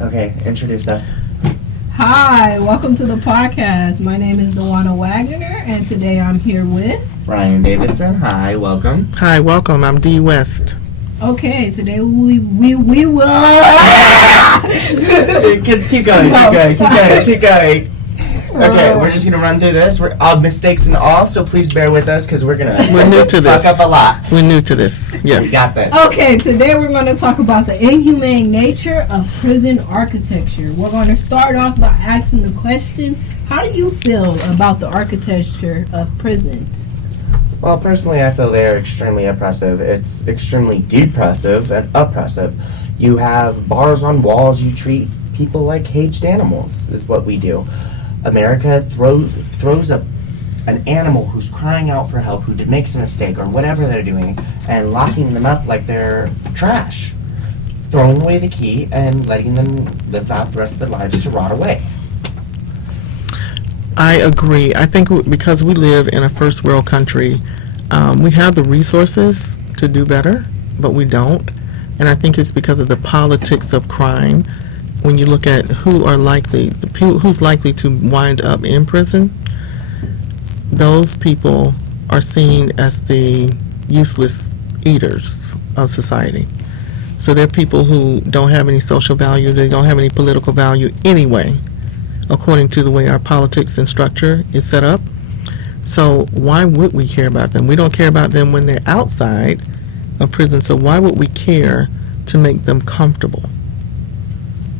Okay, introduce us. Hi, welcome to the podcast. My name is Dewana Wagner, and today I'm here with... Ryan Davidson. Hi, welcome. Hi, welcome. I'm D. West. Okay, today we will... Kids, keep going. Okay, we're just gonna run through this. We're all mistakes and all, so please bear with us because we're new to this. fuck up a lot. We're new to this. Yeah. We got this. Okay, today we're going to talk about the inhumane nature of prison architecture. We're going to start off by asking the question, how do you feel about the architecture of prisons? Well, personally, I feel they're extremely oppressive. It's extremely depressive and oppressive. You have bars on walls. You treat people like caged animals, is what we do. America throws an animal who's crying out for help, who makes a mistake or whatever they're doing, and locking them up like they're trash, throwing away the key and letting them live out the rest of their lives to rot away. I agree. I think because we live in a first world country, we have the resources to do better, but we don't. And I think it's because of the politics of crime. When you look at who's likely to wind up in prison, those people are seen as the useless eaters of society. So they're people who don't have any social value, they don't have any political value anyway, according to the way our politics and structure is set up. So why would we care about them? We don't care about them when they're outside of prison, so why would we care to make them comfortable?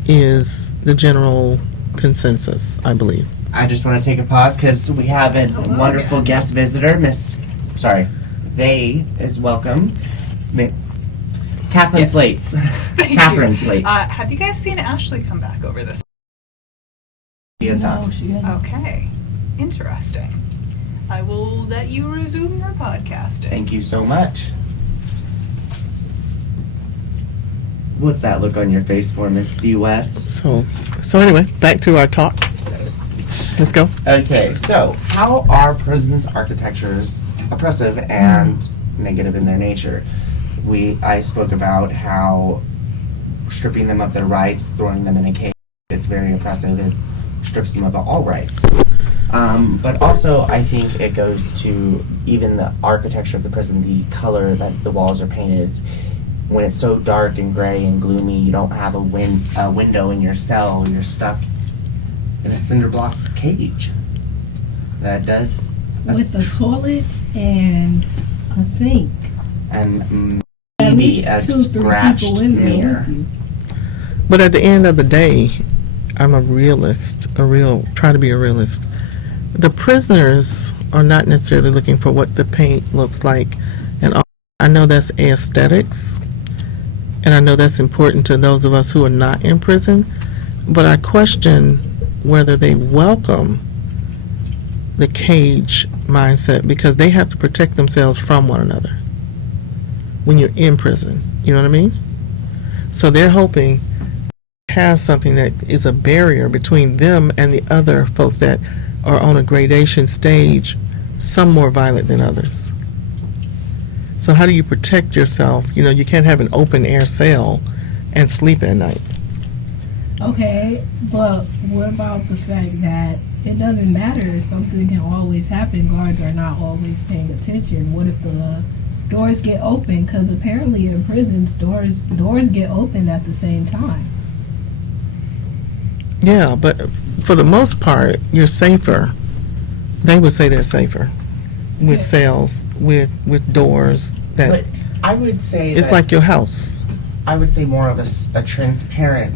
Is the general consensus, I believe. I just want to take a pause because we have a wonderful guest visitor, they is welcome. Catherine Slates. Catherine Slates. Have you guys seen Ashley come back over this? She is No, not. she didn't. Okay, interesting. I will let you resume your podcasting. Thank you so much. What's that look on your face for, Miss D. West? So anyway, back to our talk. Let's go. Okay, so how are prisons' architectures oppressive and negative in their nature? I spoke about how stripping them of their rights, throwing them in a cage, it's very oppressive. It strips them of all rights. But also, I think it goes to even the architecture of the prison, the color that the walls are painted. When it's so dark and gray and gloomy, you don't have a window in your cell. You're stuck in a cinder block cage. That does... With a toilet and a sink. And At maybe least a 2-3 people scratched in there mirror. with you. But at the end of the day, I'm a realist, try to be a realist. The prisoners are not necessarily looking for what the paint looks like. And I know that's aesthetics, and I know that's important to those of us who are not in prison, but I question whether they welcome the cage mindset because they have to protect themselves from one another when you're in prison. You know what I mean? So they're hoping to have something that is a barrier between them and the other folks that are on a gradation stage, some more violent than others. So how do you protect yourself? You know, you can't have an open air cell and sleep at night. Okay, but what about the fact that it doesn't matter, something can always happen, guards are not always paying attention? What if the doors get open? Because apparently in prisons, doors get open at the same time. Yeah, but for the most part, you're safer. They would say they're safer with Okay. cells, with doors But that I would say it's that like your house. I would say more of a transparent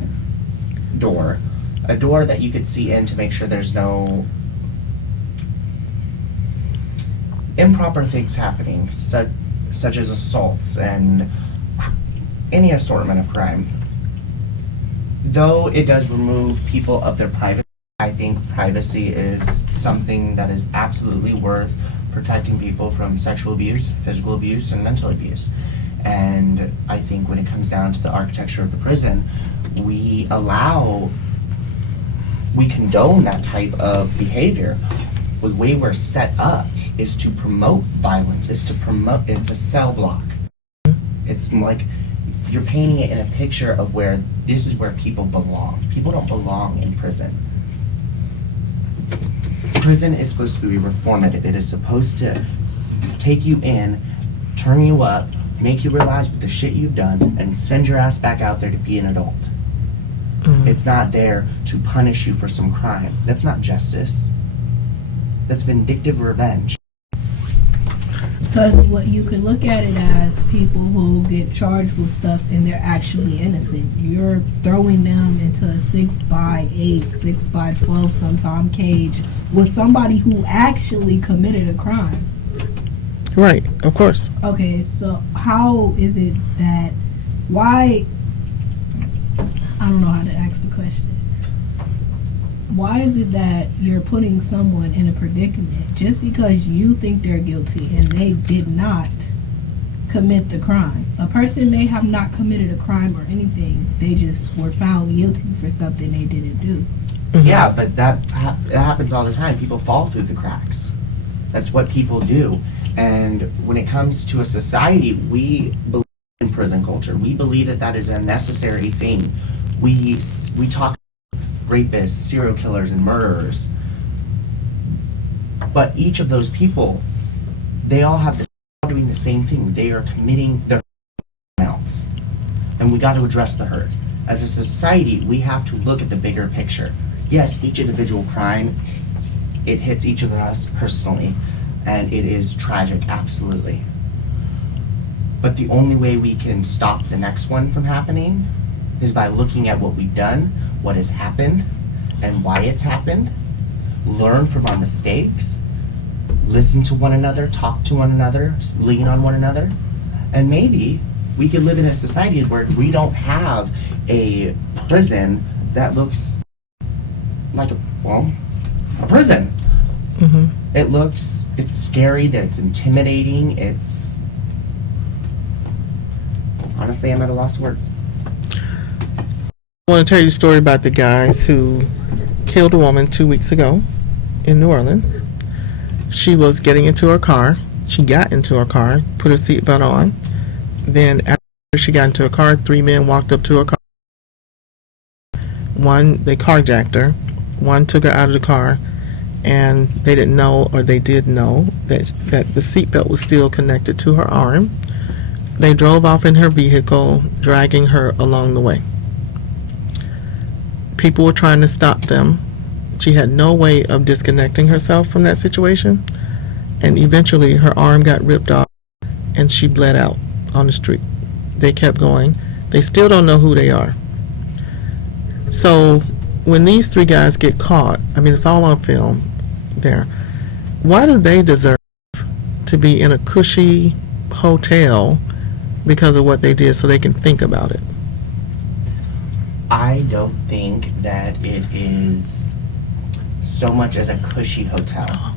door, a door that you could see in to make sure there's no improper things happening, such as assaults and any assortment of crime. Though it does remove people of their privacy, I think privacy is something that is absolutely worth protecting people from sexual abuse, physical abuse, and mental abuse. And I think when it comes down to the architecture of the prison, we condone that type of behavior. The way we're set up is to promote violence, it's a cell block. It's like you're painting it in a picture of where this is where people belong. People don't belong in prison. Prison is supposed to be reformative. It is supposed to take you in, turn you up, make you realize what the shit you've done, and send your ass back out there to be an adult. It's not there to punish you for some crime. That's not justice. That's vindictive revenge. Because what you could look at it as people who get charged with stuff and they're actually innocent. You're throwing them into a 6x8, 6x12 sometime cage with somebody who actually committed a crime. Right, of course. Okay, so how is it that, why, I don't know how to ask the question. Why is it that you're putting someone in a predicament just because you think they're guilty and they did not commit the crime? A person may have not committed a crime or anything. They just were found guilty for something they didn't do. Yeah, but that happens all the time. People fall through the cracks. That's what people do. And when it comes to a society, we believe in prison culture. We believe that that is a necessary thing. We talk rapists, serial killers, and murderers. But each of those people, they all have doing the same thing. They are committing their else. And we got to address the hurt. As a society, we have to look at the bigger picture. Yes, each individual crime, it hits each of us personally, and it is tragic, absolutely. But the only way we can stop the next one from happening is by looking at what we've done, what has happened, and why it's happened, learn from our mistakes, listen to one another, talk to one another, lean on one another, and maybe we could live in a society where we don't have a prison that looks like a prison. Mm-hmm. It's scary, that it's intimidating, honestly, I'm at a loss of words. I want to tell you a story about the guys who killed a woman 2 weeks ago in New Orleans. She was getting into her car. She got into her car, put her seatbelt on. Then after she got into her car, 3 men walked up to her car. One, they carjacked her. One took her out of the car, and they didn't know, or they did know, that the seatbelt was still connected to her arm. They drove off in her vehicle, dragging her along the way. People were trying to stop them. She had no way of disconnecting herself from that situation, and eventually her arm got ripped off and she bled out on the street. They kept going. They still don't know who they are. So when these 3 guys get caught, I mean, it's all on film there, why do they deserve to be in a cushy hotel because of what they did, so they can think about it? I don't think that it is so much as a cushy hotel.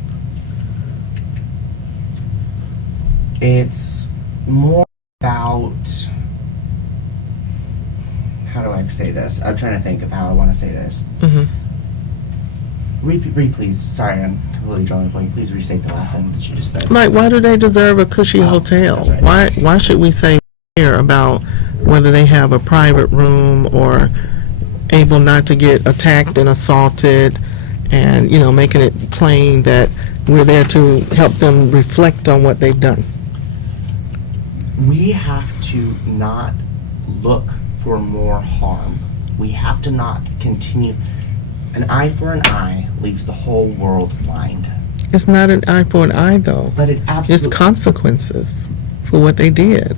It's more about, how do I say this? I'm trying to think of how I want to say this. Mm-hmm. Repeat, please. Sorry, I'm completely drawing a blank. Please restate the last sentence that you just said. Like, why do they deserve a cushy hotel? That's right. Why should we say here about whether they have a private room or able not to get attacked and assaulted, and, making it plain that we're there to help them reflect on what they've done? We have to not look for more harm. We have to not continue. An eye for an eye leaves the whole world blind. It's not an eye for an eye, though. But it absolutely... It's consequences for what they did.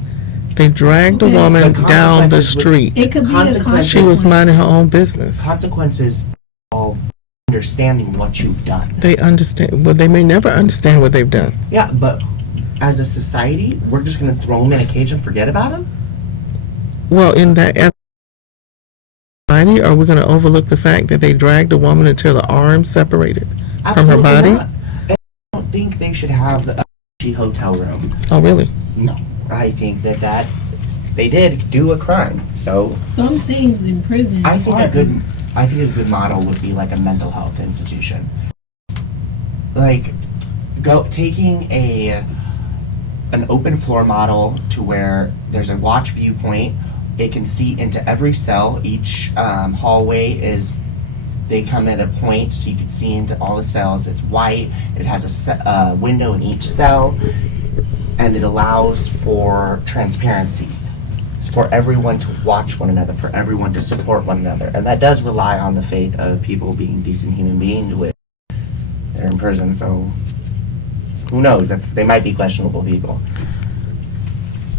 They dragged a Okay. woman The down the consequences would- street. It could be a Consequences. consequence. She was minding her own business. Consequences of understanding what you've done. They understand. Well, they may never understand what they've done. Yeah, but as a society, we're just going to throw them in a cage and forget about them? Well, in that society, are we going to overlook the fact that they dragged a woman until the arm separated from her body? Not. And I don't think they should have a hotel room. Oh, really? No. I think that they did do a crime. So Some things in prison I think are a good model would be like a mental health institution. Like taking an open floor model to where there's a watch viewpoint It can see into every cell. Each hallway is, they come at a point so you can see into all the cells. It's white. It has a window in each cell, and it allows for transparency, for everyone to watch one another, for everyone to support one another. And that does rely on the faith of people being decent human beings, which they're in prison, so who knows, if they might be questionable people.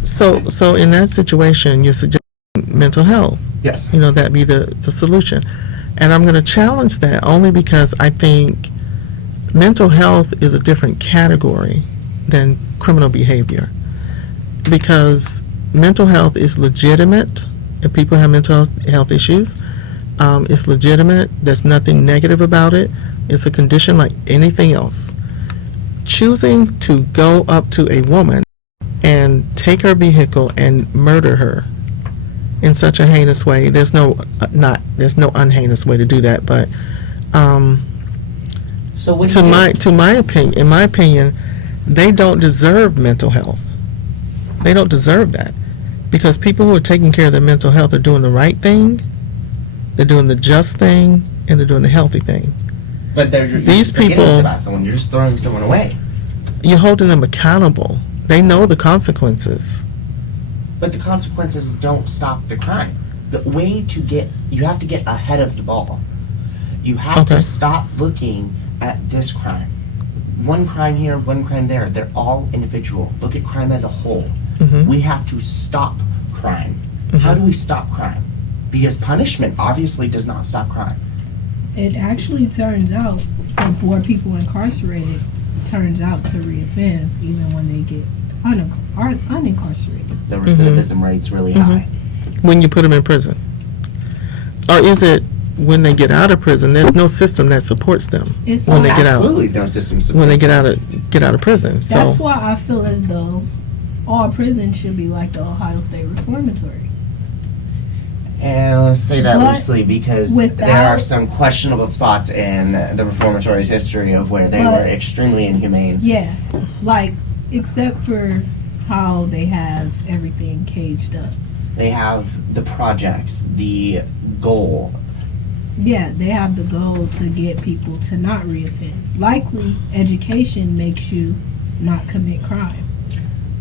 So in that situation, you're suggesting mental health. Yes. That'd be the solution. And I'm going to challenge that only because I think mental health is a different category than criminal behavior. Because mental health is legitimate. If people have mental health issues, it's legitimate. There's nothing negative about it. It's a condition like anything else. Choosing to go up to a woman and take her vehicle and murder her in such a heinous way, there's no unheinous way to do that, but So what do you do? in my opinion, they don't deserve mental health. They don't deserve that, because people who are taking care of their mental health are doing the right thing, they're doing the just thing, and they're doing the healthy thing. But These forgetting people- about someone. You're just throwing someone away. You're holding them accountable. They know the consequences. But the consequences don't stop the crime. You have to get ahead of the ball. You have Okay. to stop looking at this crime. One crime here, one crime there. They're all individual. Look at crime as a whole. Mhm. We have to stop crime. How do we stop crime? Because punishment obviously does not stop crime. It actually turns out the more people incarcerated turns out to reoffend even when they get unincarcerated. The recidivism rate's really high. When you put them in prison, or is it when they get out of prison? There's no system that supports them It's when they not- get out. Absolutely no system supports When they get it. out of prison. That's So why I feel as though all prisons should be like the Ohio State Reformatory. And let's say that But loosely, because without- there are some questionable spots in the reformatory's history of where they But- were extremely inhumane. Yeah, like except for how they have everything caged up. They have the projects, the goal. Yeah, they have the goal to get people to not reoffend. Likely, education makes you not commit crime.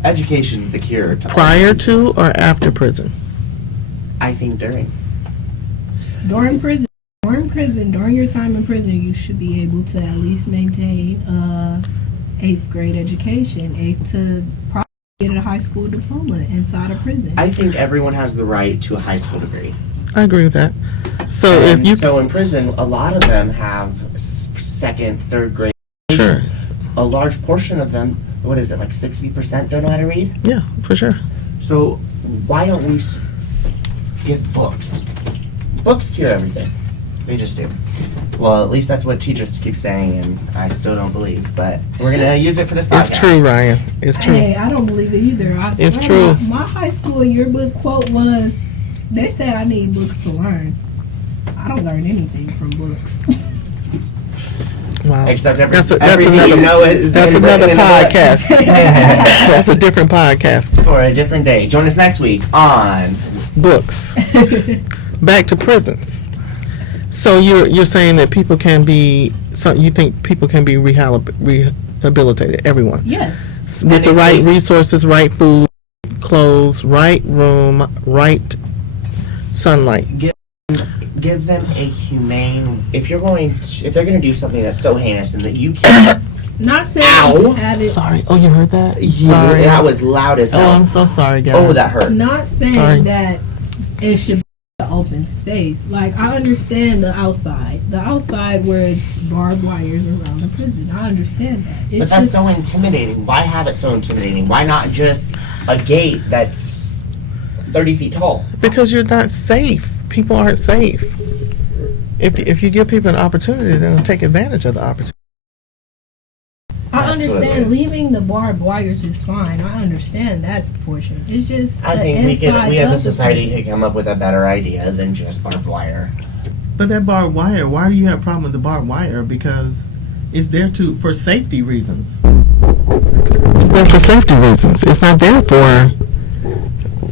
Education is the cure to all prior diseases. to or after prison? I think during. During during your time in prison, you should be able to at least maintain a 8th grade education, 8th to probably get a high school diploma inside of prison. I think everyone has the right to a high school degree. I agree with that. So And if you so in prison, a lot of them have second, third grade. sure, A large portion of them, what is it, like 60% don't know how to read? yeah, for sure. So why don't we get books? Books cure everything. They just do. Well, at least that's what teachers keep saying, and I still don't believe. But we're gonna use it for this podcast. It's true, Ryan. It's true. Hey, I don't believe it either. It's swear true. My high school yearbook quote was, "They say I need books to learn. I don't learn anything from books." Wow. Except that's everything another, you know is that's written another in the book. podcast. That's a different podcast. For a different day. Join us next week on Books. Back to prisons. So you're saying that people can be, so you think people can be rehabilitated, everyone, Yes. with And the if right they- resources, right food, clothes, right room, right sunlight. give them a humane. If they're gonna do something that's so heinous and that you can't. Not saying Ow. you had it. Sorry. Oh, you heard that? Sorry, that was loud as Oh, hell. I'm so sorry, guys. Oh, that hurt. Not saying Sorry. that it should be an open space. Like, I understand the outside where it's barbed wires around the prison. I understand that. It's But that's just, so intimidating. Why have it so intimidating? Why not just a gate that's 30 feet tall? Because you're not safe. People aren't safe. If you give people an opportunity, they'll take advantage of the opportunity. I understand Absolutely. leaving the barbed wires is fine. I understand that portion. It's just I the think inside we as a of the society prison. could come up with a better idea than just barbed wire. But that barbed wire, why do you have a problem with the barbed wire? Because it's there for safety reasons. It's there for safety reasons. It's not there for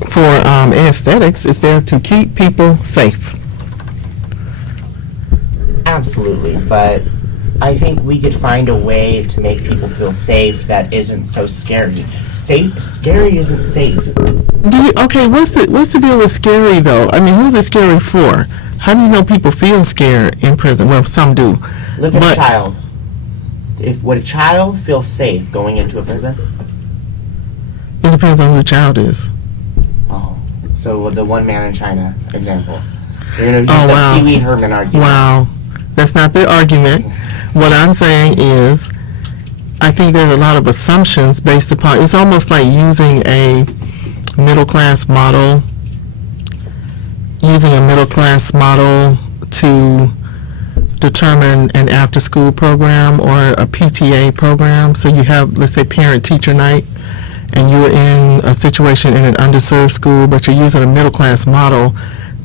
for aesthetics. It's there to keep people safe. Absolutely, but I think we could find a way to make people feel safe that isn't so scary. Scary isn't safe. Okay, what's the deal with scary though? I mean, who's it scary for? How do you know people feel scared in prison? Well, some do. Look at a child. Would a child feel safe going into a prison? It depends on who the child is. Oh, so the one man in China example. You're going to use Oh, the wow. Pee Wee Herman argument. Wow, that's not the argument. What I'm saying is, I think there's a lot of assumptions based upon. It's almost like using a middle class model. To determine an after school program or a PTA program. So you have, let's say, parent teacher night, and you're in a situation in an underserved school, but you're using a middle class model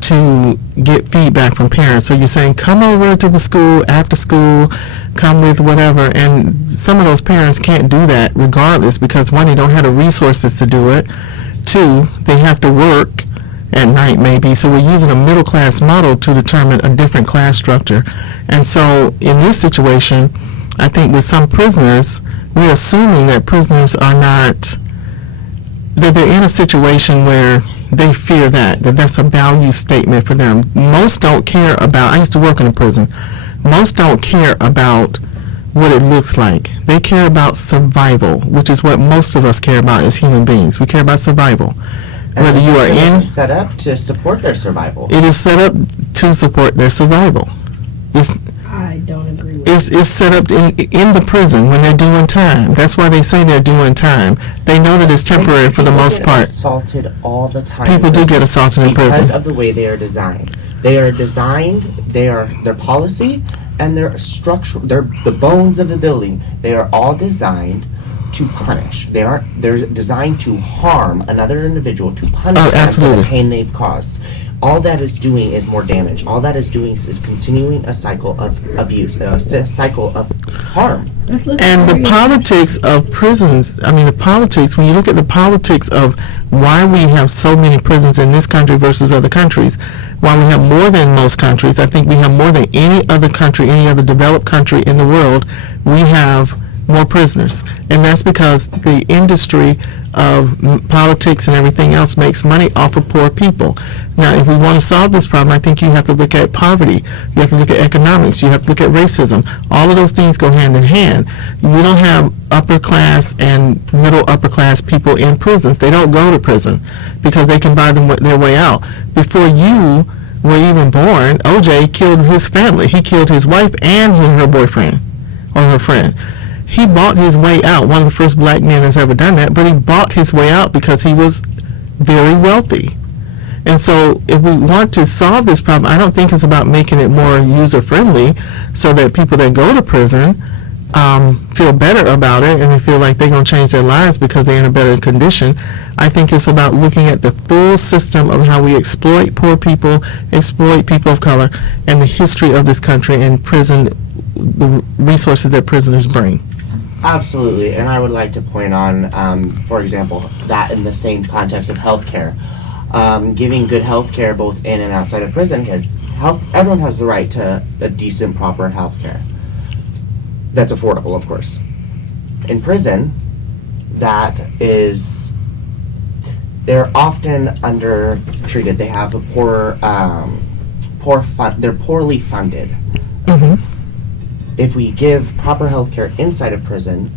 to get feedback from parents. So you're saying, come over to the school after school, come with whatever. And some of those parents can't do that regardless because, one, they don't have the resources to do it. Two, they have to work at night maybe. So we're using a middle class model to determine a different class structure. And so in this situation, I think with some prisoners, we're assuming that prisoners are not, that they're in a situation where they fear that's a value statement for them. Most don't care about, I used to work in a prison, most don't care about what it looks like. They care about survival, which is what most of us care about as human beings. We care about survival. And Whether you are in, it's set up to support their survival. it is set up to support their survival. I don't agree with It's set up in the prison when they're doing time. That's why they say they're doing time. They know that it's temporary for the most part. People get assaulted all the time. People do get assaulted in because prison. of the way they are designed. Their policy and their structure, the bones of the building. They are all designed to punish. They're designed to harm another individual, to punish them for absolutely. the pain they've caused. All that is doing is more damage. All that is doing is continuing a cycle of abuse, a cycle of harm. And the politics of prisons, when you look at the politics of why we have so many prisons in this country versus other countries, why we have more than most countries, I think we have more than any other country, any other developed country in the world, we have more prisoners. And that's because the industry of politics and everything else makes money off of poor people. Now, if we want to solve this problem, I think you have to look at poverty. You have to look at economics. You have to look at racism. All of those things go hand in hand. We don't have upper class and middle upper class people in prisons. They don't go to prison because they can buy them their way out. Before you were even born, OJ killed his family. He killed his wife and her boyfriend or her friend. He bought his way out. One of the first black men that's ever done that, but he bought his way out because he was very wealthy. And so if we want to solve this problem, I don't think it's about making it more user-friendly so that people that go to prison feel better about it and they feel like they're going to change their lives because they're in a better condition. I think it's about looking at the full system of how we exploit poor people, exploit people of color, and the history of this country and prison, the resources that prisoners bring. Absolutely, and I would like to point on, for example, that in the same context of healthcare, giving good healthcare both in and outside of prison, because everyone has the right to a decent, proper healthcare that's affordable, of course. In prison, they're often undertreated. They have a they're poorly funded. Mm-hmm. If we give proper health care inside of prison,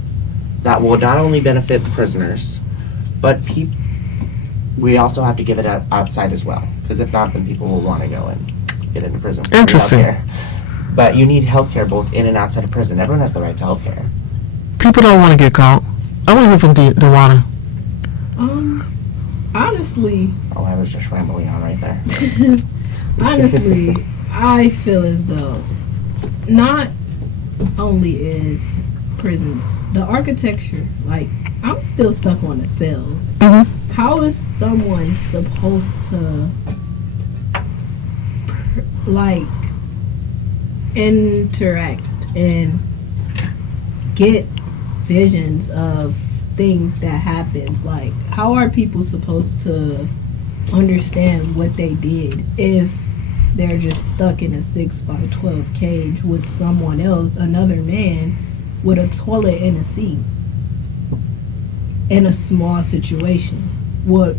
that will not only benefit the prisoners, but we also have to give it outside as well. Because if not, then people will want to go and get into prison for Interesting. healthcare. But you need health care both in and outside of prison. Everyone has the right to health care. People don't want to get caught. I want to hear from DeWanna. Honestly. Oh, I was just rambling on right there. Honestly, I feel as though not only is prisons, the architecture, like, I'm still stuck on the cells. Mm-hmm. How is someone supposed to, interact and get visions of things that happens? Like, how are people supposed to understand what they did if they're just stuck in a 6x12 cage with someone else, another man, with a toilet and a seat in a small situation with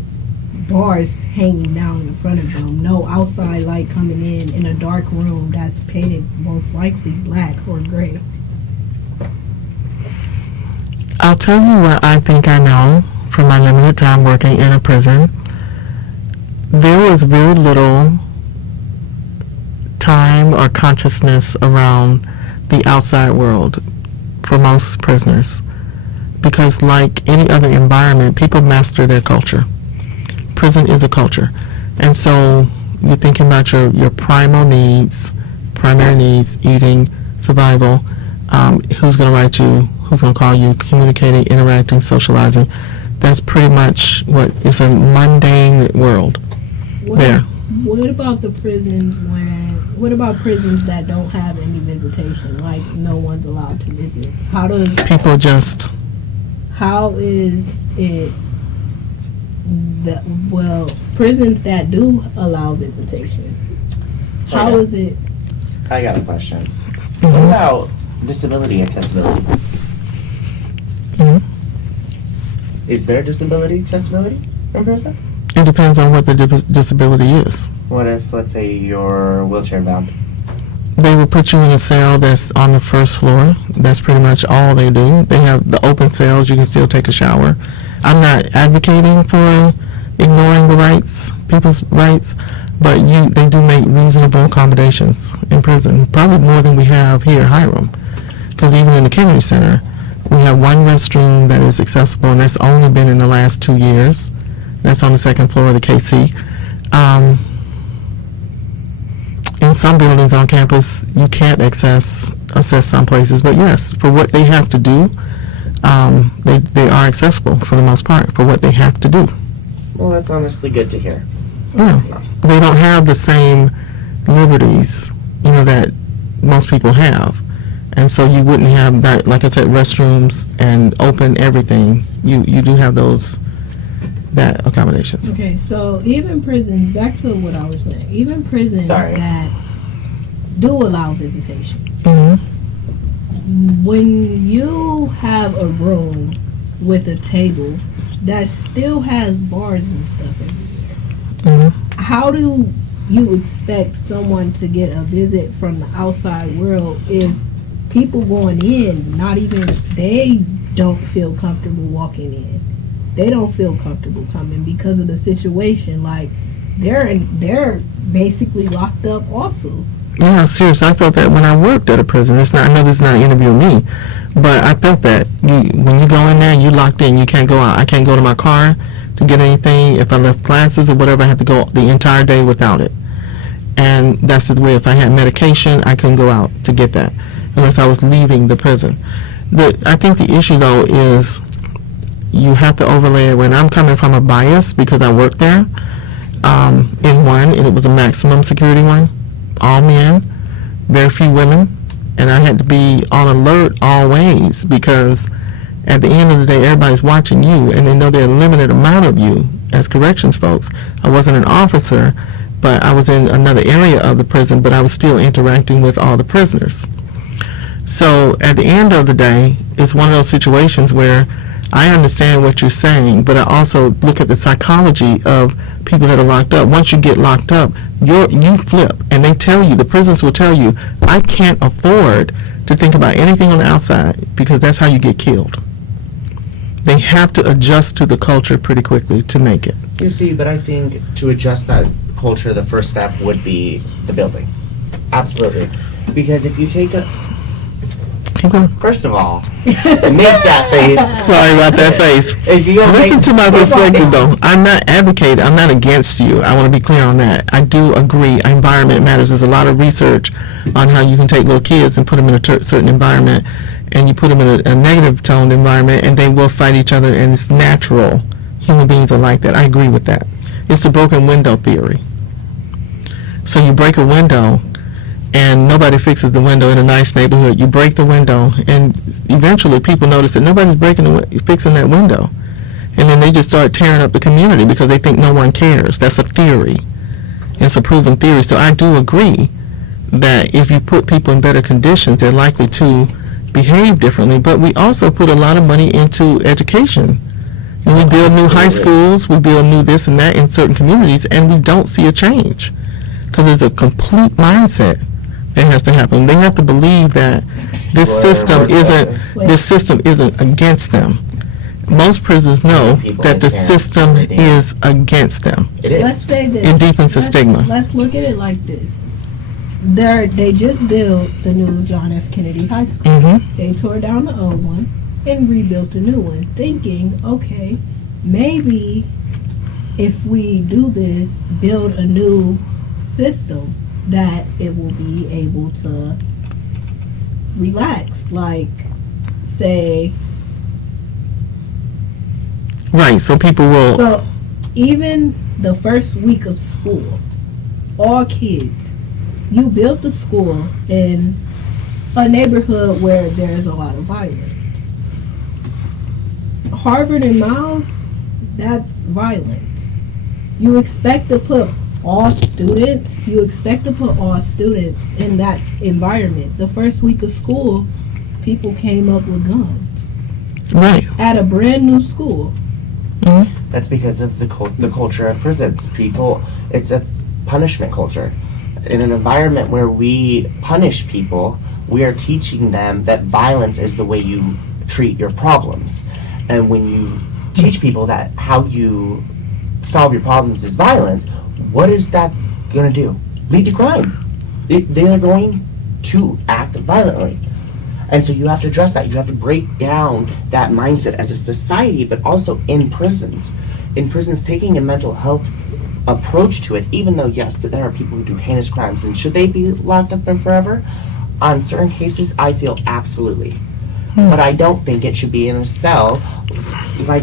bars hanging down in front of them, no outside light coming in a dark room that's painted most likely black or gray. I'll tell you what I think I know from my limited time working in a prison. There was very little time or consciousness around the outside world for most prisoners, because like any other environment, people master their culture. Prison is a culture, and so you're thinking about your primary needs, eating, survival, who's going to write you, who's going to call you, communicating, interacting, socializing. That's pretty much what is a mundane world. What about the prisons what about prisons that don't have any visitation, like no one's allowed to visit? How is it that, prisons that do allow visitation, how is it? I got a question. What about disability accessibility? Is there disability accessibility in prison? It depends on what the disability is. What if, let's say, you're wheelchair bound? They will put you in a cell that's on the first floor. That's pretty much all they do. They have the open cells. You can still take a shower. I'm not advocating for ignoring the rights, people's rights, but they do make reasonable accommodations in prison, probably more than we have here at Hiram. Because even in the Kennedy Center, we have one restroom that is accessible, and that's only been in the last 2 years. That's on the second floor of the KC. In some buildings on campus, you can't access some places, but yes, for what they have to do, they are accessible for the most part for what they have to do. Well, that's honestly good to hear. Yeah, they don't have the same liberties, that most people have, and so you wouldn't have that, like I said, restrooms and open everything. You do have that accommodations. Okay, so even prisons, back to what I was saying, even prisons that do allow visitation, when you have a room with a table that still has bars and stuff everywhere, how do you expect someone to get a visit from the outside world if people going in, they don't feel comfortable walking in? They don't feel comfortable coming because of the situation. Like, they're basically locked up also. Yeah, seriously, I felt that when I worked at a prison. I know this is not interviewing me, but I felt that when you go in there, you locked in. You can't go out. I can't go to my car to get anything. If I left classes or whatever, I had to go the entire day without it. And that's the way. If I had medication, I couldn't go out to get that unless I was leaving the prison. I think the issue though is, you have to overlay it. When I'm coming from a bias, because I worked there in one, and it was a maximum security one, all men, very few women, and I had to be on alert always, because at the end of the day, everybody's watching you, and they know there are a limited amount of you as corrections folks. I wasn't an officer, but I was in another area of the prison, but I was still interacting with all the prisoners. So at the end of the day, it's one of those situations where I understand what you're saying, but I also look at the psychology of people that are locked up. Once you get locked up, you flip, and the prisons will tell you, I can't afford to think about anything on the outside, because that's how you get killed. They have to adjust to the culture pretty quickly to make it. You see, but I think to adjust that culture, the first step would be the building. Absolutely. Because if you take Keep going. first of all, make that face. Sorry about that face. If you don't Listen make- to my perspective, though. I'm not advocating. I'm not against you. I want to be clear on that. I do agree. Environment matters. There's a lot of research on how you can take little kids and put them in a certain environment, and you put them in a negative toned environment, and they will fight each other, and it's natural. Human beings are like that. I agree with that. It's the broken window theory. So you break a window, and nobody fixes the window in a nice neighborhood. You break the window, and eventually people notice that nobody's fixing that window. And then they just start tearing up the community because they think no one cares. That's a theory. It's a proven theory. So I do agree that if you put people in better conditions, they're likely to behave differently. But we also put a lot of money into education. And we build new high schools, we build new this and that in certain communities, and we don't see a change. Because there's a complete mindset that has to happen. They have to believe that this system isn't against them. Most prisoners know that the system is against them. It is. Let's say this. It deepens the stigma. Let's look at it like this. They just built the new John F. Kennedy High School. Mm-hmm. They tore down the old one and rebuilt a new one, thinking, okay, maybe if we do this, build a new system, that it will be able to relax. Like, say, Right, so people will. so even the first week of school, all kids, you built the school in a neighborhood where there's a lot of violence. Harvard and Miles, that's violence. You expect to put all students in that environment. The first week of school, people came up with guns Right. at a brand new school. That's because of the culture of prisons. People, it's a punishment culture. In an environment where we punish people, we are teaching them that violence is the way you treat your problems. And when you teach people that how you solve your problems is violence, what is that going to do? Lead to crime. They are going to act violently. And so you have to address that. You have to break down that mindset as a society, but also in prisons. In prisons, taking a mental health approach to it, even though, yes, there are people who do heinous crimes, and should they be locked up and forever? On certain cases, I feel absolutely. But I don't think it should be in a cell. Like,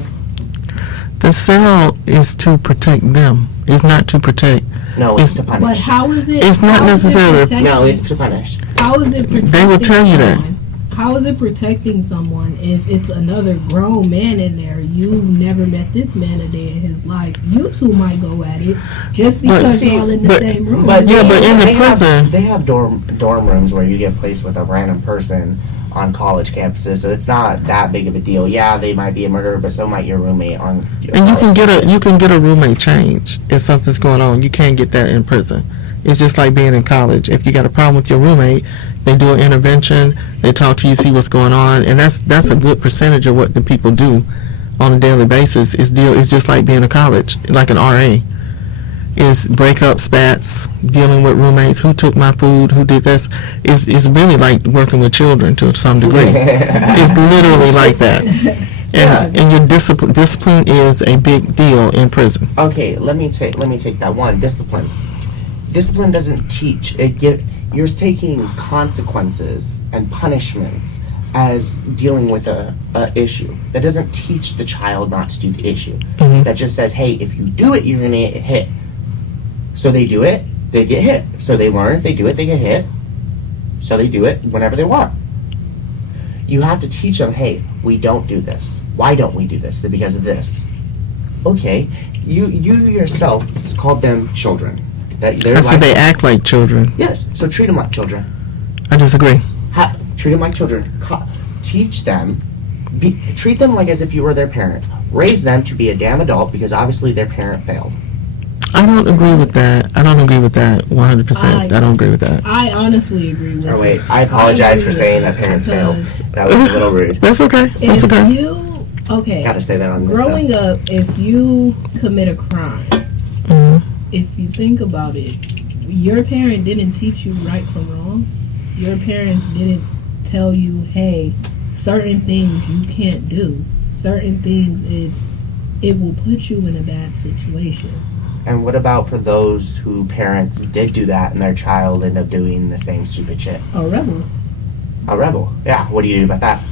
The cell is to protect them. It's not to protect. no, it's to But punish. how is it? It's not how is it necessarily- protecting- No, it's to punish. How is it protecting They will tell you that. someone? How is it protecting someone if it's another grown man in there? You've never met this man a day in his life. You two might go at it just because see, y'all in the but- same room. Yeah, but in the they have- prison- they have dorm rooms where you get placed with a random person on college campuses, so it's not that big of a deal. Yeah, they might be a murderer, but so might your roommate on. Your And college campus. you can get a roommate change if something's going on. You can't get that in prison. It's just like being in college. If you got a problem with your roommate, they do an intervention. They talk to you, see what's going on, and that's a good percentage of what the people do on a daily basis. It's just like being in college, like an RA. Is break up spats, dealing with roommates, who took my food, who did this. It's really like working with children to some degree. It's literally like that. And your discipline is a big deal in prison. Okay, let me take that one. Discipline. Discipline doesn't teach. You're taking consequences and punishments as dealing with a issue. That doesn't teach the child not to do the issue. Mhm. That just says, hey, if you do it, you're gonna get hit. So they do it, they get hit. So they learn, if they do it, they get hit. So they do it whenever they want. You have to teach them, hey, we don't do this. Why don't we do this? Because of this. Okay, you yourself called them children. That they're I said they act like children. Yes, so treat them like children. I disagree. Treat them like children. Teach them. Treat them like as if you were their parents. Raise them to be a damn adult because obviously their parent failed. I don't agree with that. I don't agree with that 100%. I don't agree with that. I honestly agree with Oh wait, it. I apologize for agree saying with that it parents failed. because That was a little rude. That's okay. That's If okay. okay, Gotta say that on this growing up, if you commit a crime, Mhm. if you think about it, your parent didn't teach you right from wrong. Your parents didn't tell you, hey, certain things you can't do. Certain things it will put you in a bad situation. And what about for those who parents did do that and their child ended up doing the same stupid shit? A rebel. A rebel. Yeah, what do you do about that?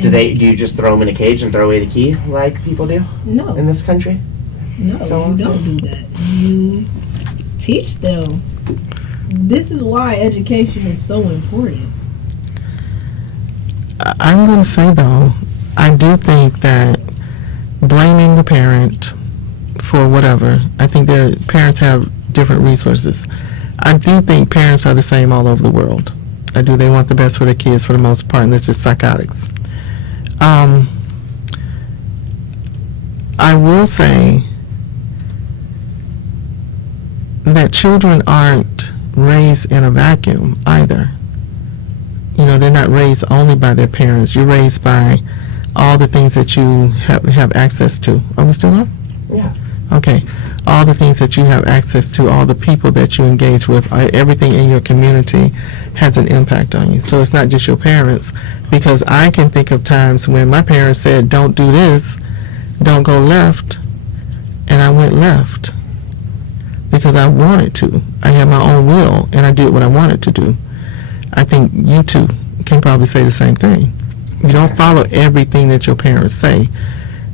Do you just throw them in a cage and throw away the key like people do No, in this country? no, So- you don't do that. You teach them. This is why education is so important. I'm going to say, though, I do think that blaming the parent for whatever. I think their parents have different resources. I do think parents are the same all over the world. I do. They want the best for their kids for the most part, and this is psychotics. I will say that children aren't raised in a vacuum either. You know, they're not raised only by their parents. You're raised by all the things that you have access to. Are we still on? Yeah. Okay. All the things that you have access to, all the people that you engage with, everything in your community has an impact on you. So it's not just your parents, because I can think of times when my parents said, don't do this, don't go left, and I went left because I wanted to. I had my own will, and I did what I wanted to do. I think you two can probably say the same thing. You don't follow everything that your parents say.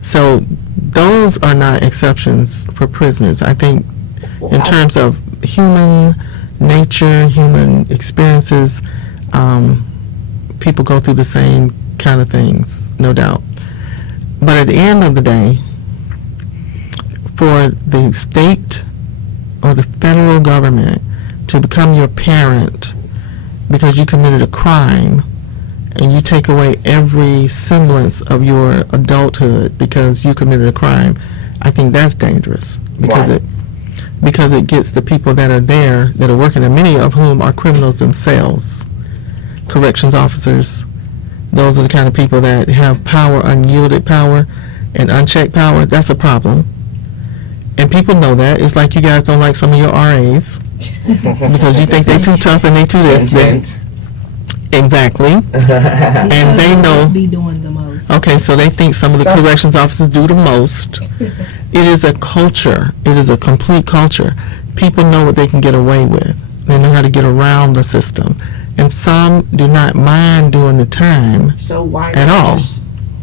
So those are not exceptions for prisoners. I think in terms of human nature, human experiences, people go through the same kind of things, no doubt. But at the end of the day, for the state or the federal government to become your parent because you committed a crime, and you take away every semblance of your adulthood because you committed a crime, I think that's dangerous. Because it gets the people that are there, that are working, and many of whom are criminals themselves, corrections officers. Those are the kind of people that have power, unyielded power, and unchecked power. That's a problem. And people know that. It's like you guys don't like some of your RAs because you think they're too tough and they too this. Exactly. And they know. Be doing the most. Okay, so they think some of the corrections officers do the most. It is a culture. It is a complete culture. People know what they can get away with. They know how to get around the system. And some do not mind doing the time So why at not all.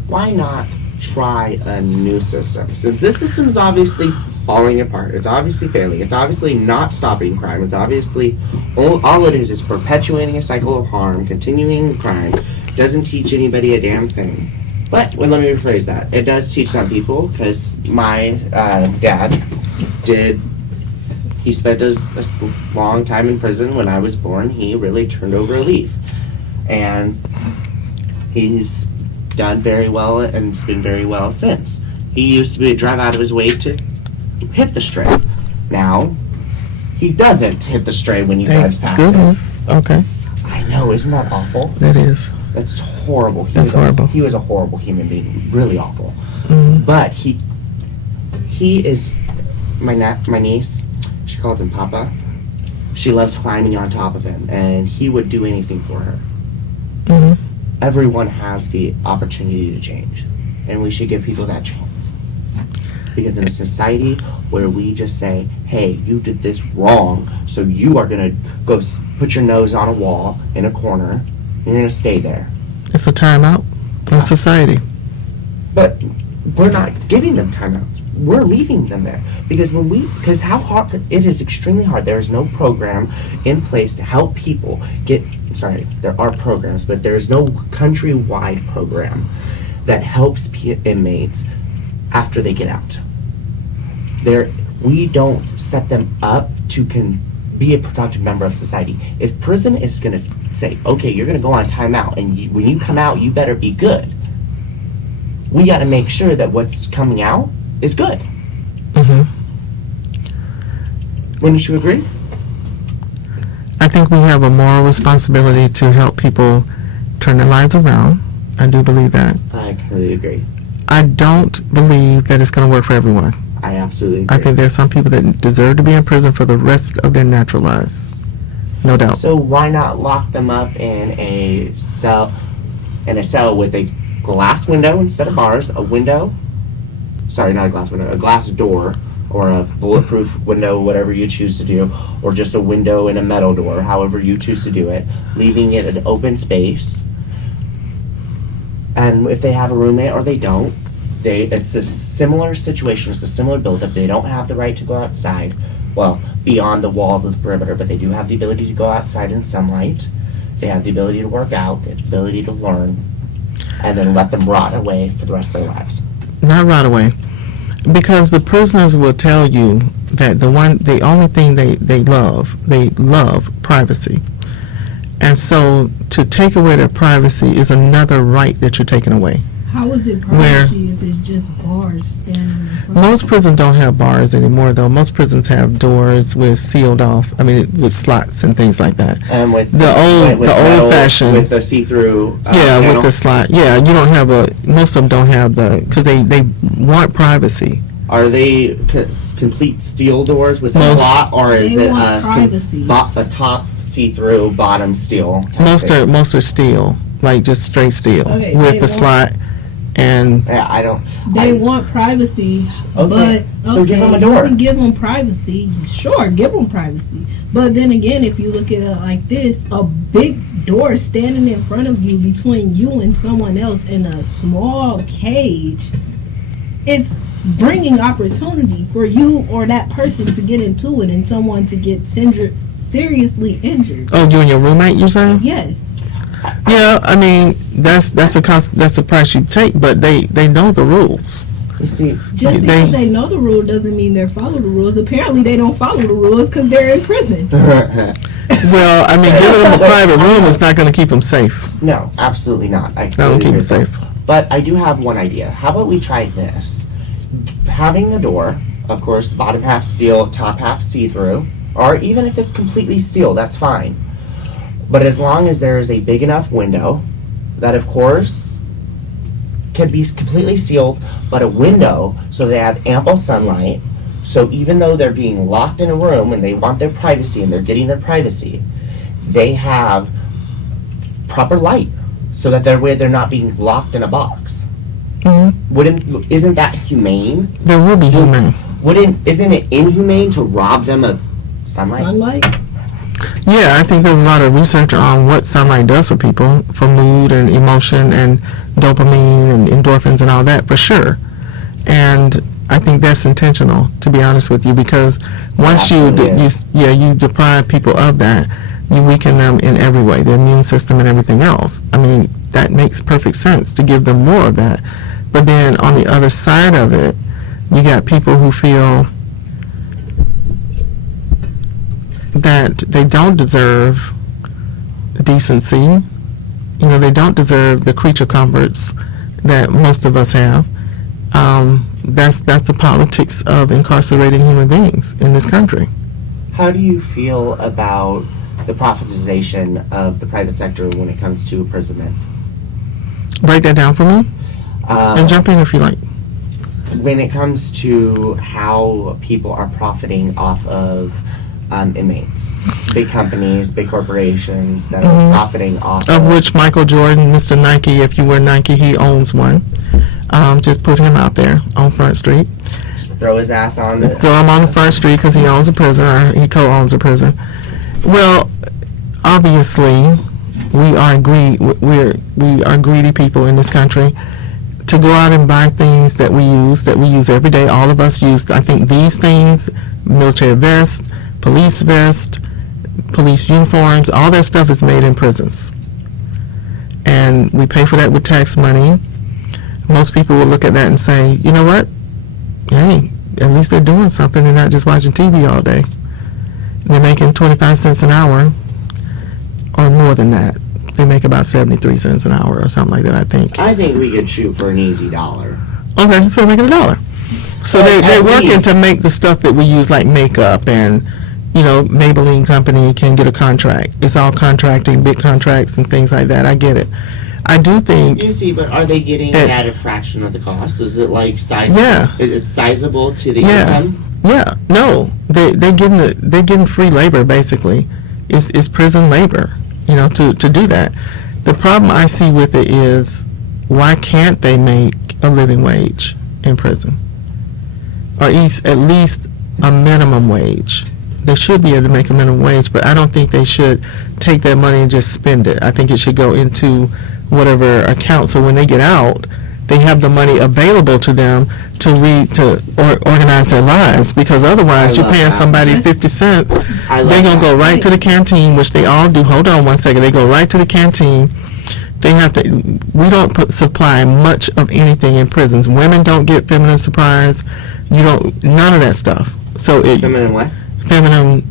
why not try a new system? Since this system is obviously falling apart, it's obviously failing, it's obviously not stopping crime, it's obviously all it is perpetuating a cycle of harm, continuing crime, doesn't teach anybody a damn thing. But let me rephrase that. It does teach some people, because my dad he spent a long time in prison. When I was born, he really turned over a leaf. And he's done very well, and it's been very well since. He used to drive out of his way to hit the stray. Now, he doesn't hit the stray when he drives Thank past goodness. Okay, it. I know, isn't that awful? that is. That's horrible. That's horrible. He was a horrible human being, really awful. Mhm. But he is my niece. She calls him Papa. She loves climbing on top of him, and he would do anything for her. Mhm. Everyone has the opportunity to change, and we should give people that chance. Because in a society where we just say, hey, you did this wrong, so you are going to go put your nose on a wall in a corner, you're going to stay there. It's a timeout of society. But we're not giving them timeouts. We're leaving them there. Because how hard, it is extremely hard. There is no program in place to help people there are programs, but there is no countrywide program that helps inmates after they get out. We don't set them up to be a productive member of society. If prison is going to say, okay, you're going to go on timeout, and when you come out, you better be good, we got to make sure that what's coming out is good. Mhm. Wouldn't you agree? I think we have a moral responsibility to help people turn their lives around. I do believe that. I completely agree. I don't believe that it's going to work for everyone. I absolutely agree. I think there's some people that deserve to be in prison for the rest of their natural lives. No doubt. So why not lock them up in a cell with a glass window instead of bars, a glass door, or a bulletproof window, whatever you choose to do, or just a window and a metal door, however you choose to do it, leaving it an open space. And if they have a roommate or they don't, it's a similar situation, it's a similar buildup. They don't have the right to go outside, well, beyond the walls of the perimeter, but they do have the ability to go outside in sunlight. They have the ability to work out, they have the ability to learn, and then let them rot away for the rest of their lives. Not right away. Because the prisoners will tell you that the only thing they love privacy. And so to take away their privacy is another right that you're taking away. How is it privacy if it's just bars standing in front? Most prisons don't have bars anymore, though. Most prisons have doors with sealed off, with slots and things like that. And with The old fashioned. with the see-through. Yeah, panel. with the slot. Yeah, you don't have most of them don't have because they want privacy. Are they complete steel doors with Most- slot, or is They it want privacy. a top see-through, bottom steel? type Most thing? are steel, like just straight steel Okay, with they the want- slot and Yeah, I don't. They I- want privacy, Okay, but so give them a you door. can give them privacy. Sure, give them privacy. But then again, if you look at it like this, a big door standing in front of you between you and someone else in a small cage, it's bringing opportunity for you or that person to get into it and someone to get seriously injured. you and your roommate, you're saying? Yes. Yeah, that's a price you take, but they know the rules. You see, Just because they know the rule doesn't mean they follow the rules. Apparently, they don't follow the rules because they're in prison. Well, giving them a private room is not going to keep them safe. no, absolutely not. I That completely won't keep them agree. safe. But I do have one idea. How about we try this? Having a door, of course, bottom half steel, top half see-through, or even if it's completely steel, that's fine. But as long as there is a big enough window that, of course, can be completely sealed, but a window so they have ample sunlight. So even though they're being locked in a room and they want their privacy and they're getting their privacy, they have proper light so that they're not being locked in a box. Isn't that humane? There will be humane. Isn't it inhumane to rob them of sunlight? Sunlight? Yeah, I think there's a lot of research on what sunlight does for people, for mood and emotion and dopamine and endorphins and all that, for sure. And I think that's intentional, to be honest with you, because once you deprive people of that, you weaken them in every way, their immune system and everything else. That makes perfect sense to give them more of that. But then on the other side of it, you got people who feel that they don't deserve decency. They don't deserve the creature comforts that most of us have. That's the politics of incarcerating human beings in this country. How do you feel about the privatization of the private sector when it comes to imprisonment? Break that down for me and jump in if you like. When it comes to how people are profiting off of inmates, big companies, big corporations that are profiting off Of which Michael Jordan, Mr. Nike, if you wear Nike, he owns one. Just put him out there on Front Street. Just throw his ass on the. Throw him on the Front Street because he owns a prison, or he co-owns a prison. Well, obviously, we are greedy people in this country. To go out and buy things that we use every day. All of us use, I think, these things: military vest, police uniforms. All that stuff is made in prisons, and we pay for that with tax money. Most people will look at that and say, you know what? Hey, at least they're doing something. They're not just watching TV all day. They're making 25 cents an hour, or more than that. They make about 73 cents an hour or something like that, I think. I think we could shoot for an easy $1. Okay, so they're making $1. So Well, they're at working least. to make the stuff that we use, like makeup, and Maybelline company can get a contract. It's all contracting, big contracts and things like that. I get it. I do think, You see, but are they getting It- at a fraction of the cost? Is it like sizable? Yeah. Is it sizable to the Yeah. income? yeah, no, they're getting free labor basically. It's prison labor, to do that. The problem I see with it is, why can't they make a living wage in prison, or at least a minimum wage? They should be able to make a minimum wage, but I don't think they should take that money and just spend it. I think it should go into whatever account, so when they get out, they have the money available to them to organize their lives, because otherwise you're love paying that. somebody 50 cents. I love They're going to that. go right to the canteen, which they all do. Hold on one second. They go right to the canteen, They have to. We don't supply much of anything in prisons. Women don't get feminine supplies. You don't. None of that stuff. So Feminine what? feminine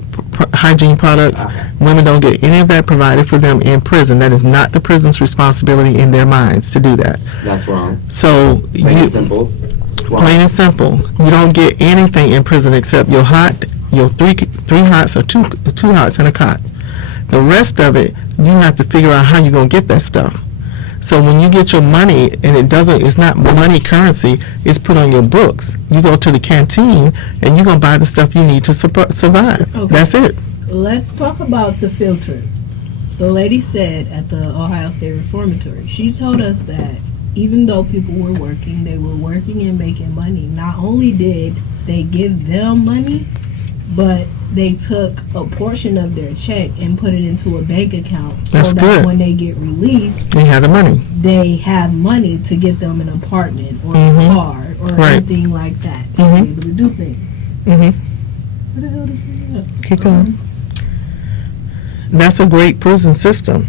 hygiene products. Okay. Women don't get any of that provided for them in prison. That is not the prison's responsibility in their minds to do that. That's wrong. So Plain and simple. Wrong. plain and simple, you don't get anything in prison except your three hots or two hots and a cot. The rest of it, you have to figure out how you're gonna get that stuff. So when you get your money, and it's not money currency, it's put on your books. You go to the canteen and you're gonna buy the stuff you need to survive. Okay. That's it. Let's talk about the field trip. The lady said at the Ohio State Reformatory, she told us that even though people were working, they were working and making money. Not only did they give them money, but they took a portion of their check and put it into a bank account That's so that good. when they get released, They have the money. they have money to get them an apartment or Mhm. a car or Right. anything like that to Mhm. be able to do things. Mm-hmm. What the hell does he have? Keep going. That's a great prison system.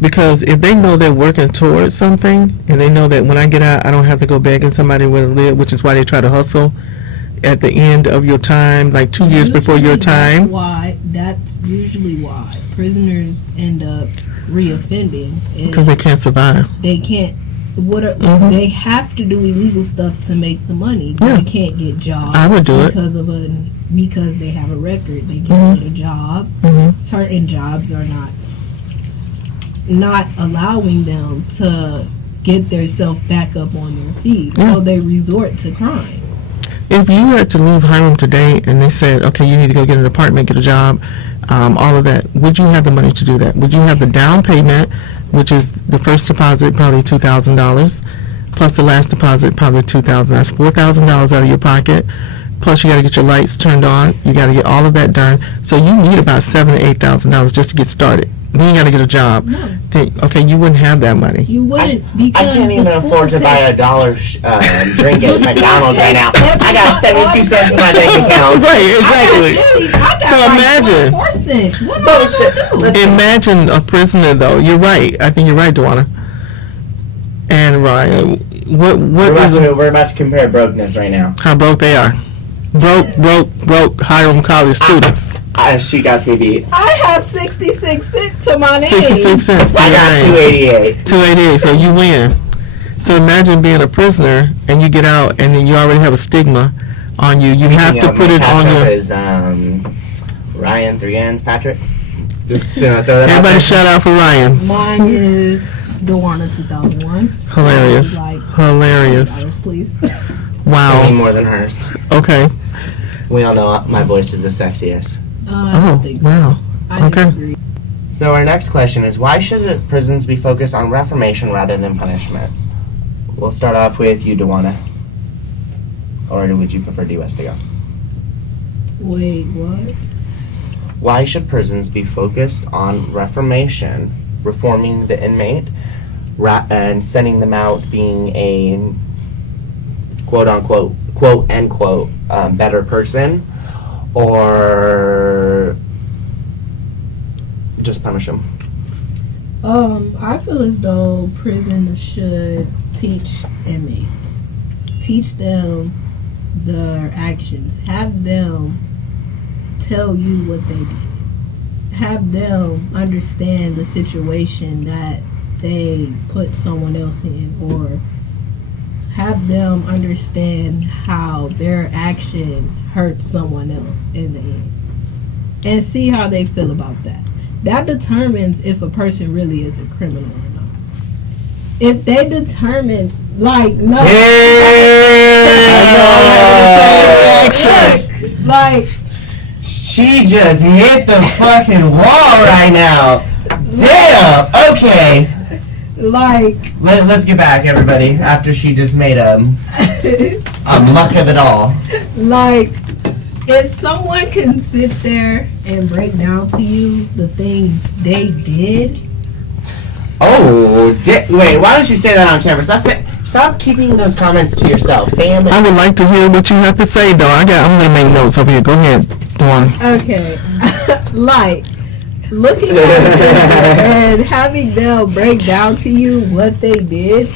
Because if they know they're working towards something, and they know that when I get out, I don't have to go begging somebody where to live, which is why they try to hustle at the end of your time, like 2 years before your time. That's usually why prisoners end up reoffending. is Because they can't survive. They can't. Mhm. They have to do illegal stuff to make the money. Yeah. They can't get jobs. I would do it. Because they have a record. They can't Mhm. get a job. Mm-hmm. Certain jobs are not allowing them to get themselves back up on their feet. Yeah. So they resort to crime. If you had to leave Hiram today and they said, okay, you need to go get an apartment, get a job, all of that, would you have the money to do that? Would you have the down payment, which is the first deposit, probably $2,000, plus the last deposit, probably $2,000. That's $4,000 out of your pocket. Plus, you got to get your lights turned on. You got to get all of that done. So you need about $7,000 to $8,000 just to get started. Then you got to get a job. No. Okay, you wouldn't have that money. You wouldn't I because can't even the school afford to buy a takes- dollar drink at The McDonald's right now. school I got takes 72 cents in my bank account. Right, exactly. I got So like imagine. 24 cents. What am Bullshit. I gonna do? Let's- Imagine a prisoner, though. You're right. I think you're right, Duana. And Ryan, what is We're about to compare brokenness right now. how broke they are? Broke Hiram College students. She got me beat. I have 66 cents to my name. 66 cents to I your got name. 288. 288, so you win. So imagine being a prisoner and you get out and then you already have a stigma on you. You have to put it on your... Is Ryan 3N's Patrick. Just throw that out Everybody there. shout out for Ryan. Mine is Dewana 2001. Hilarious. Like, Hilarious. $100, please. Any Wow. more than hers. Okay. We all know my voice is the sexiest. I Oh, don't think so. wow. I Okay. disagree. So our next question is, why should prisons be focused on reformation rather than punishment? We'll start off with you, Dewana. Or would you prefer D-West to go? Wait, what? Why should prisons be focused on reformation, reforming the inmate, and sending them out being a quote-unquote, quote-unquote, better person, or just punish them? I feel as though prisons should teach inmates. Teach them their actions. Have them tell you what they did. Have them understand the situation that they put someone else in, or have them understand how their action hurt someone else in the end. And see how they feel about that. That determines if a person really is a criminal or not. If they determine, like, no. Look, like, She just hit the fucking wall right now. Damn. Okay. like, Let's get back, everybody. After she just made a muck of it all. like, if someone can sit there and break down to you the things they did, Oh, wait. Why don't you say that on camera? Stop keeping those comments to yourself. Sam. I would like to hear what you have to say, though. I'm gonna make notes over here. Go ahead, Dawn. okay, like, looking at her and having them break down to you what they did,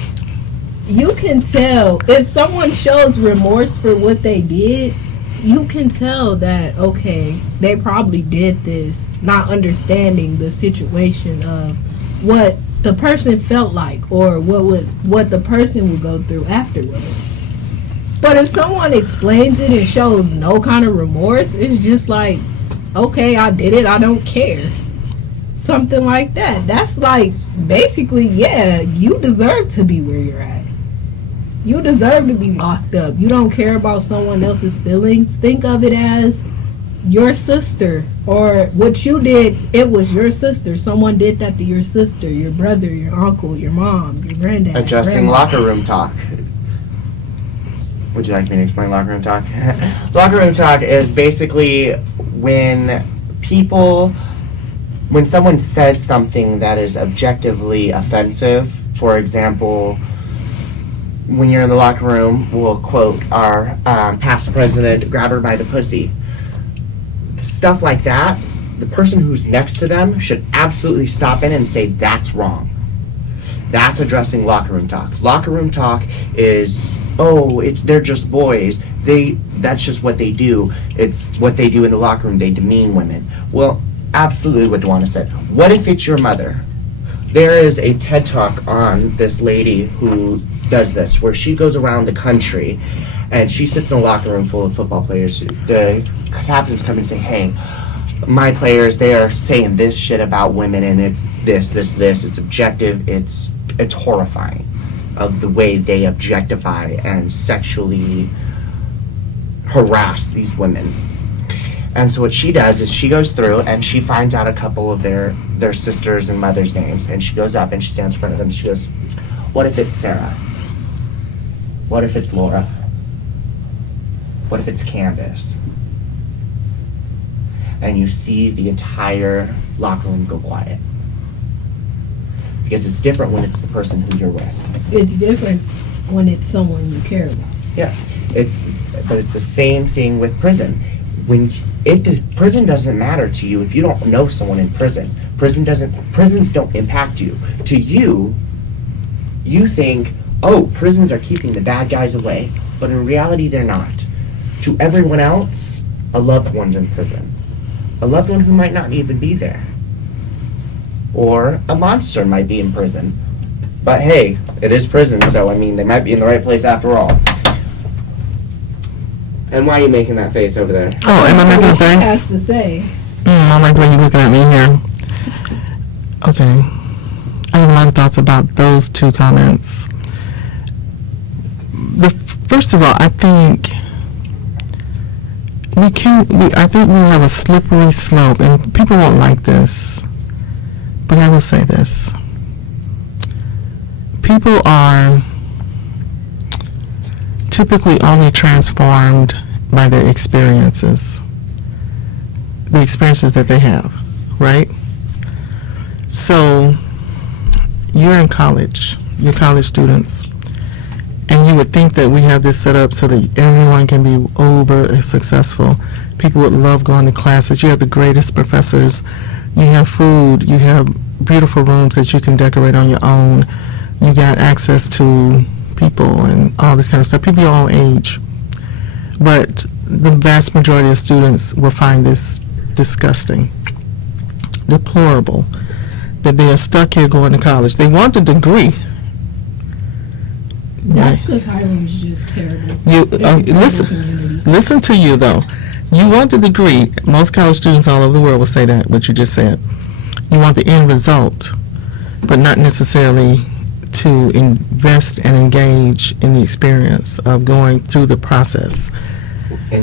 you can tell if someone shows remorse for what they did. You can tell that, okay, they probably did this not understanding the situation of what the person felt like or what the person would go through afterwards. But if someone explains it and shows no kind of remorse, it's just like, okay, I did it, I don't care. Something like that. That's like, basically, yeah, you deserve to be where you're at. You deserve to be locked up. You don't care about someone else's feelings. Think of it as your sister, or what you did, it was your sister. Someone did that to your sister, your brother, your uncle, your mom, your granddad. Adjusting grandma. locker room talk. Would you like me to explain locker room talk? Locker room talk is basically when someone says something that is objectively offensive. For example, when you're in the locker room, we'll quote our past president, grab her by the pussy. Stuff like that, the person who's next to them should absolutely stop in and say, that's wrong. That's addressing locker room talk. Locker room talk is, they're just boys. That's just what they do. It's what they do in the locker room. They demean women. Well, absolutely what Dwana said. What if it's your mother? There is a TED Talk on this lady who does this, where she goes around the country and she sits in a locker room full of football players. The captains come and say, hey, my players, they are saying this shit about women, and it's this. It's objective. It's horrifying of the way they objectify and sexually harass these women. And so what she does is she goes through and she finds out a couple of their sisters and mothers' names, and she goes up and she stands in front of them. She goes, what if it's Sarah? What if it's Laura? What if it's Candace? And you see the entire locker room go quiet. Because it's different when it's the person who you're with. It's different when it's someone you care about. Yes, but it's the same thing with prison. Prison doesn't matter to you if you don't know someone in prison. Prisons don't impact you. To you, you think, oh, prisons are keeping the bad guys away, but in reality they're not. To everyone else, a loved one's in prison. A loved one who might not even be there. Or a monster might be in prison. But hey, it is prison, so I mean, they might be in the right place after all. And why are you making that face over there? Oh, am I making a What she face? has to say. I like the way you're looking at me here. Okay. I have a lot of thoughts about those two comments. First of all, I think we have a slippery slope, and people won't like this, but I will say this. People are typically only transformed by their experiences, the experiences that they have, right? So you're in college, you're college students, and you would think that we have this set up so that everyone can be uber successful. People would love going to classes. You have the greatest professors. You have food. You have beautiful rooms that you can decorate on your own. You got access to people and all this kind of stuff. People your own age. But the vast majority of students will find this disgusting, deplorable, that they are stuck here going to college. They want a degree. That's because Hiram's just terrible. Listen to you though. You want the degree. Most college students all over the world will say that, what you just said. You want the end result, but not necessarily to invest and engage in the experience of going through the process. Not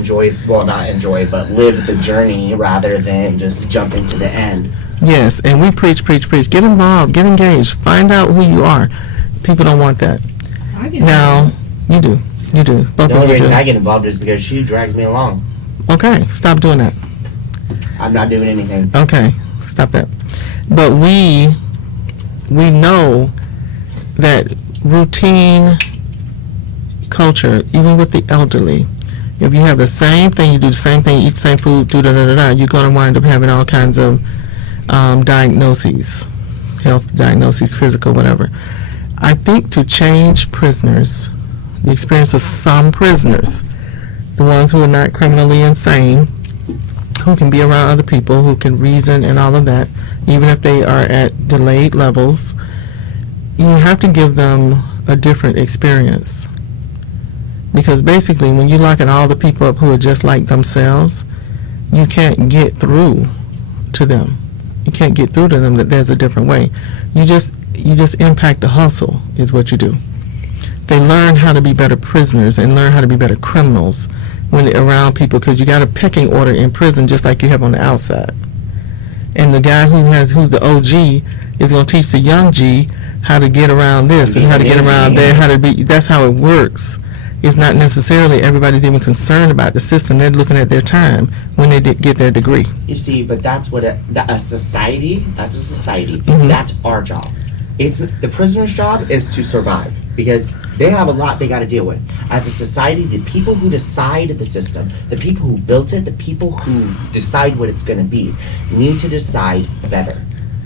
enjoy, but live the journey rather than just jump into the end. Yes, and we preach. Get involved, get engaged, find out who you are. People don't want that. Now, you do. Both The of only you reason do. I get involved is because she drags me along. Okay, stop doing that. I'm not doing anything. Okay, stop that. But we know that routine culture, even with the elderly, if you have the same thing, you do the same thing, you eat the same food, you're going to wind up having all kinds of diagnoses, health diagnoses, physical, whatever. I think to change prisoners, the experience of some prisoners, the ones who are not criminally insane, who can be around other people, who can reason and all of that, even if they are at delayed levels, you have to give them a different experience. Because basically, when you're locking all the people up who are just like themselves, you can't get through to them. You can't get through to them that there's a different way. You just impact the hustle is what you do. They learn how to be better prisoners and learn how to be better criminals when they're around people, because you got a pecking order in prison just like you have on the outside. And the guy who's the OG is going to teach the young G how to get around this and how to get around there, how to be. That's how it works. It's not necessarily everybody's even concerned about the system. They're looking at their time when they get their degree. You see, but that's what a society, as a society, Mhm. that's our job. It's the prisoner's job is to survive, because they have a lot they got to deal with. As a society, the people who decide the system, the people who built it, the people who decide what it's going to be, need to decide better.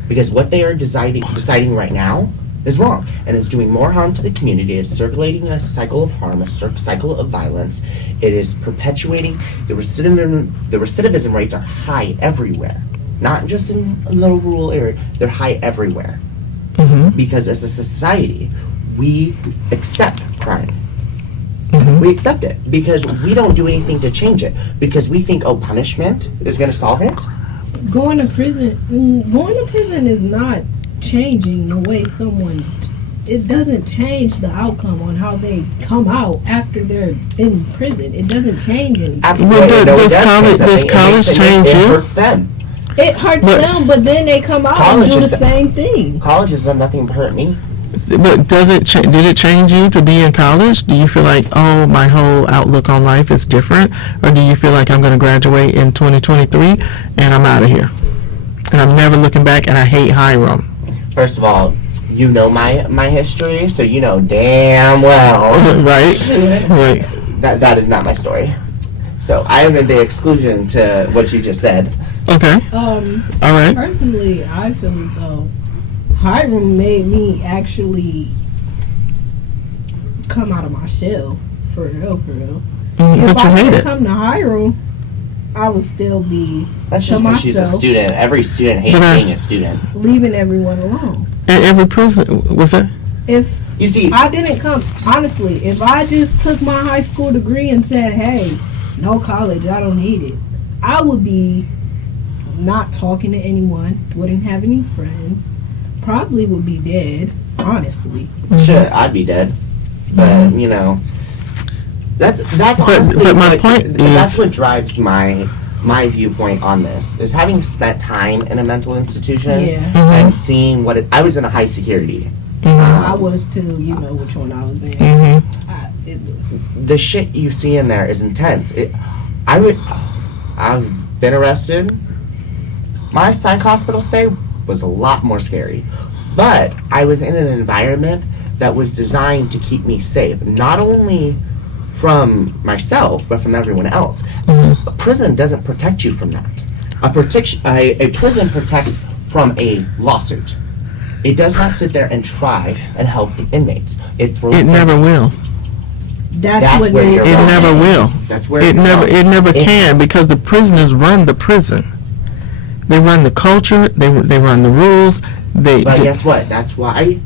Because what they are deciding right now is wrong, and is doing more harm to the community. It's circulating a cycle of harm, a cycle of violence. It is perpetuating the recidivism. The recidivism rates are high everywhere, not just in a little rural area. They're high everywhere. Mm-hmm. Because as a society, we accept crime. Mm-hmm. We accept it because we don't do anything to change it, because we think, oh, punishment is going to solve it. Going to prison is not changing the way someone. It doesn't change the outcome on how they come out after they're in prison. It doesn't change anything. Absolutely. Well, No, it does college change it you? hurts them. It hurts But- them, but then they come out and College do is the the- same thing. College has done nothing but hurt me. But did it change you to be in college? Do you feel like, oh, my whole outlook on life is different? Or do you feel like I'm going to graduate in 2023 and I'm out of here? And I'm never looking back and I hate Hiram. First of all, you know my history, so you know damn well Right? Right. that is not my story. So I am in the exclusion to what you just said. Okay. All right. Personally, I feel as though Hiram made me actually come out of my shell, for real, for real. If But you I hate didn't it. come to Hiram, I would still be That's to just because she's a myself, student. Every student hates But I- being a student. leaving everyone alone. And every prison, what's that? If You see, I didn't come, honestly, if I just took my high school degree and said, hey, no college, I don't need it, I would be not talking to anyone, wouldn't have any friends, probably would be dead, honestly. shit, I'd be dead. But you know, that's honestly but my what, point that's is- what drives my viewpoint on this, is having spent time in a mental institution Yeah. and seeing what I was in a high security. I was too, you know which one I was in. Mm-hmm. It was, The shit you see in there is intense. I've been arrested. My psych hospital stay was a lot more scary, but I was in an environment that was designed to keep me safe, not only from myself but from everyone else. Mm-hmm. A prison doesn't protect you from that. A prison protects from a lawsuit. It does not sit there and try and help the inmates. It never will. that's what where made you're It wrong. never will. That's where It you're never wrong. it never can, because the prisoners run the prison. They run the culture. They run the rules. But guess what? That's why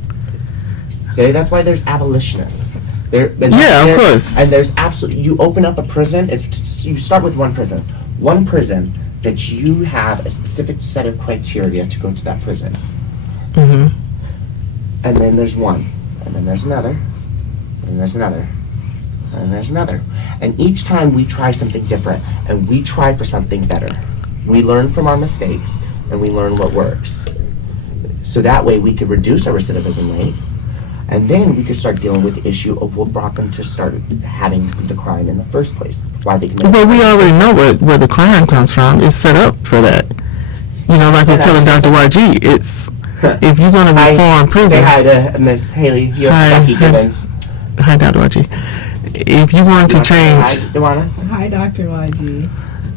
there's abolitionists. Yeah, of course. And there's absolutely, you open up a prison. You start with one prison that you have a specific set of criteria to go to that prison, Mm-hmm. and then there's one, and then there's another, and there's another, and there's another, and each time we try something different, and we try for something better. We learn from our mistakes, and we learn what works. So that way we could reduce our recidivism rate, and then we could start dealing with the issue of what brought them to start having the crime in the first place. Why they committed. But we already know where the crime comes from. It's set up for that. You know, like we're telling Dr. YG, it's if you're going to reform prison. Say hi to Miss Haley. You're Hi, Becky Gibbons. Hi, Dr. YG. If you're going to change, Hi, Dewana. Hi, Dr. YG.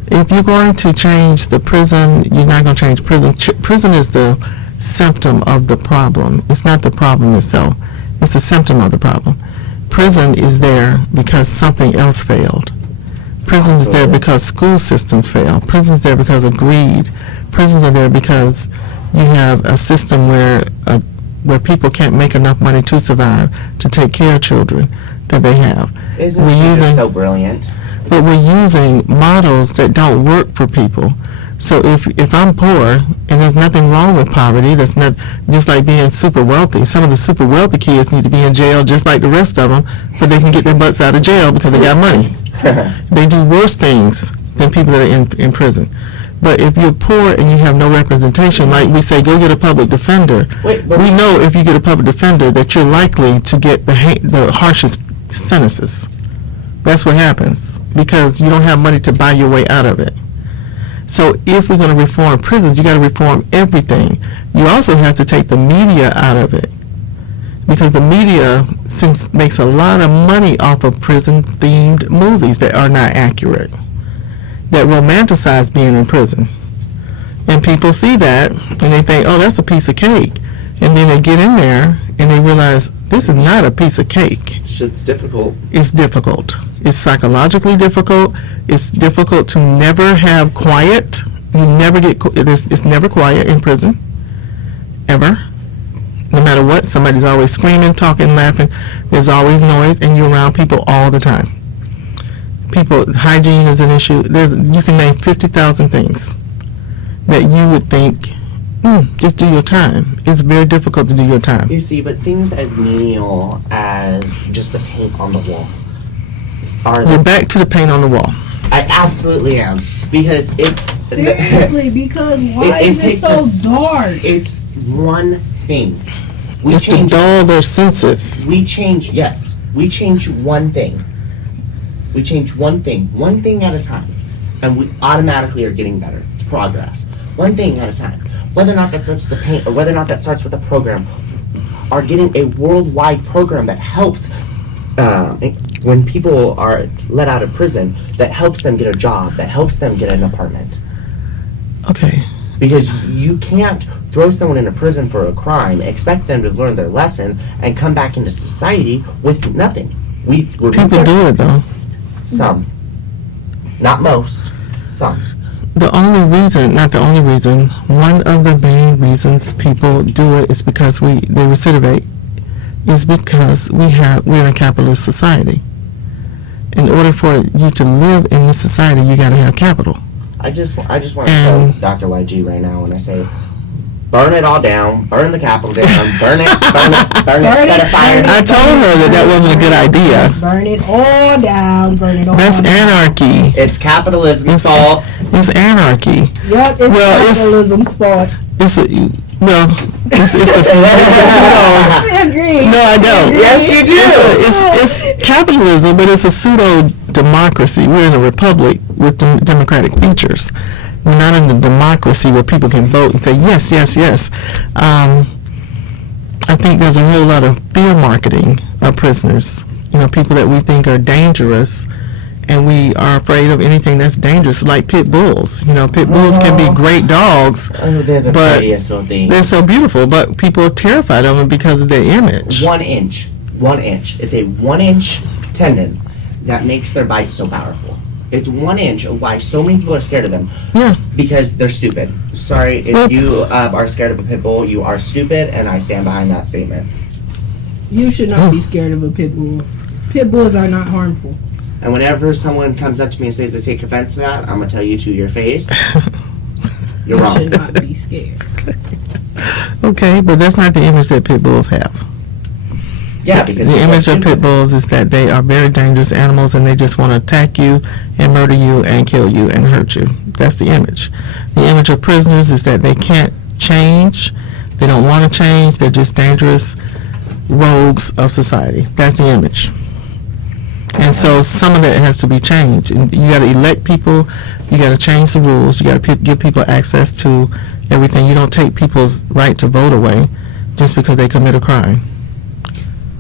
if you're going to change the prison, you're not going to change prison. Prison is the symptom of the problem. It's not the problem itself. It's a symptom of the problem. Prison is there because something else failed. Prison is there because school systems fail. Prison is there because of greed. Prisons are there because you have a system where people can't make enough money to survive, to take care of children that they have. Isn't she just so brilliant? But we're using models that don't work for people. So if I'm poor, and there's nothing wrong with poverty, that's not just like being super wealthy. Some of the super wealthy kids need to be in jail just like the rest of them, but they can get their butts out of jail because they got money. They do worse things than people that are in prison. But if you're poor and you have no representation, like we say, go get a public defender. We know if you get a public defender that you're likely to get the harshest sentences. That's what happens because you don't have money to buy your way out of it. So if we're going to reform prisons, you got to reform everything. You also have to take the media out of it because the media makes a lot of money off of prison-themed movies that are not accurate, that romanticize being in prison. And people see that and they think, oh, that's a piece of cake. And then they get in there and they realize this is not a piece of cake. Shit's difficult. It's difficult. It's psychologically difficult. It's difficult to never have quiet. You never get, it's never quiet in prison, ever. No matter what, somebody's always screaming, talking, laughing. There's always noise, and you're around people all the time. Hygiene is an issue. You can name 50,000 things that you would think, just do your time. It's very difficult to do your time. You see, but things as menial as just the paint on the wall We're back to the paint on the wall. I absolutely am. Because it's... Seriously, because why is it so dark? It's one thing. It's to dull their senses. We change one thing. We change one thing at a time. And we automatically are getting better. It's progress. One thing at a time. Whether or not that starts with the paint or whether or not that starts with a program, are getting a worldwide program that helps when people are let out of prison, that helps them get a job, that helps them get an apartment. Okay. Because you can't throw someone in a prison for a crime, expect them to learn their lesson, and come back into society with nothing. People do it, though. Some. Not most. Some. The only reason, not the only reason, one of the main reasons people do it is because they recidivate, is because we're in a capitalist society. In order for you to live in this society, you got to have capital. I just want to tell Dr. YG right now when I say, burn it all down, burn the Capitol down, burn it, set it fire. I told her that wasn't a good idea. Burn it all down, burn it all down. That's anarchy. It's capitalism's fault. It's anarchy. Yep, it's capitalism's fault. It's a I agree. No, I don't. Yes, you do. It's capitalism, but it's a pseudo democracy. We're in a republic with democratic features. We're not in a democracy where people can vote and say yes, yes, yes. I think there's a whole lot of fear marketing of prisoners. People that we think are dangerous, and we are afraid of anything that's dangerous, like pit bulls. Pit bulls can be great dogs, they're the prettiest little things. They're so beautiful, but people are terrified of them because of their image. 1 inch. It's a 1 inch tendon that makes their bite so powerful. It's 1 inch of why so many people are scared of them. Yeah. Because they're stupid. Sorry, if you are scared of a pit bull, you are stupid, and I stand behind that statement. You should not be scared of a pit bull. Pit bulls are not harmful. And whenever someone comes up to me and says they take offense to that, I'm going to tell you to your face, you're wrong. You should not be scared. Okay, but that's not the image that pit bulls have. Yeah, because the image of pit bulls is that they are very dangerous animals and they just want to attack you and murder you and kill you and hurt you. That's the image. The image of prisoners is that they can't change. They don't want to change. They're just dangerous rogues of society. That's the image. And so some of that has to be changed. And you got to elect people. You got to change the rules. You got to give people access to everything. You don't take people's right to vote away just because they commit a crime.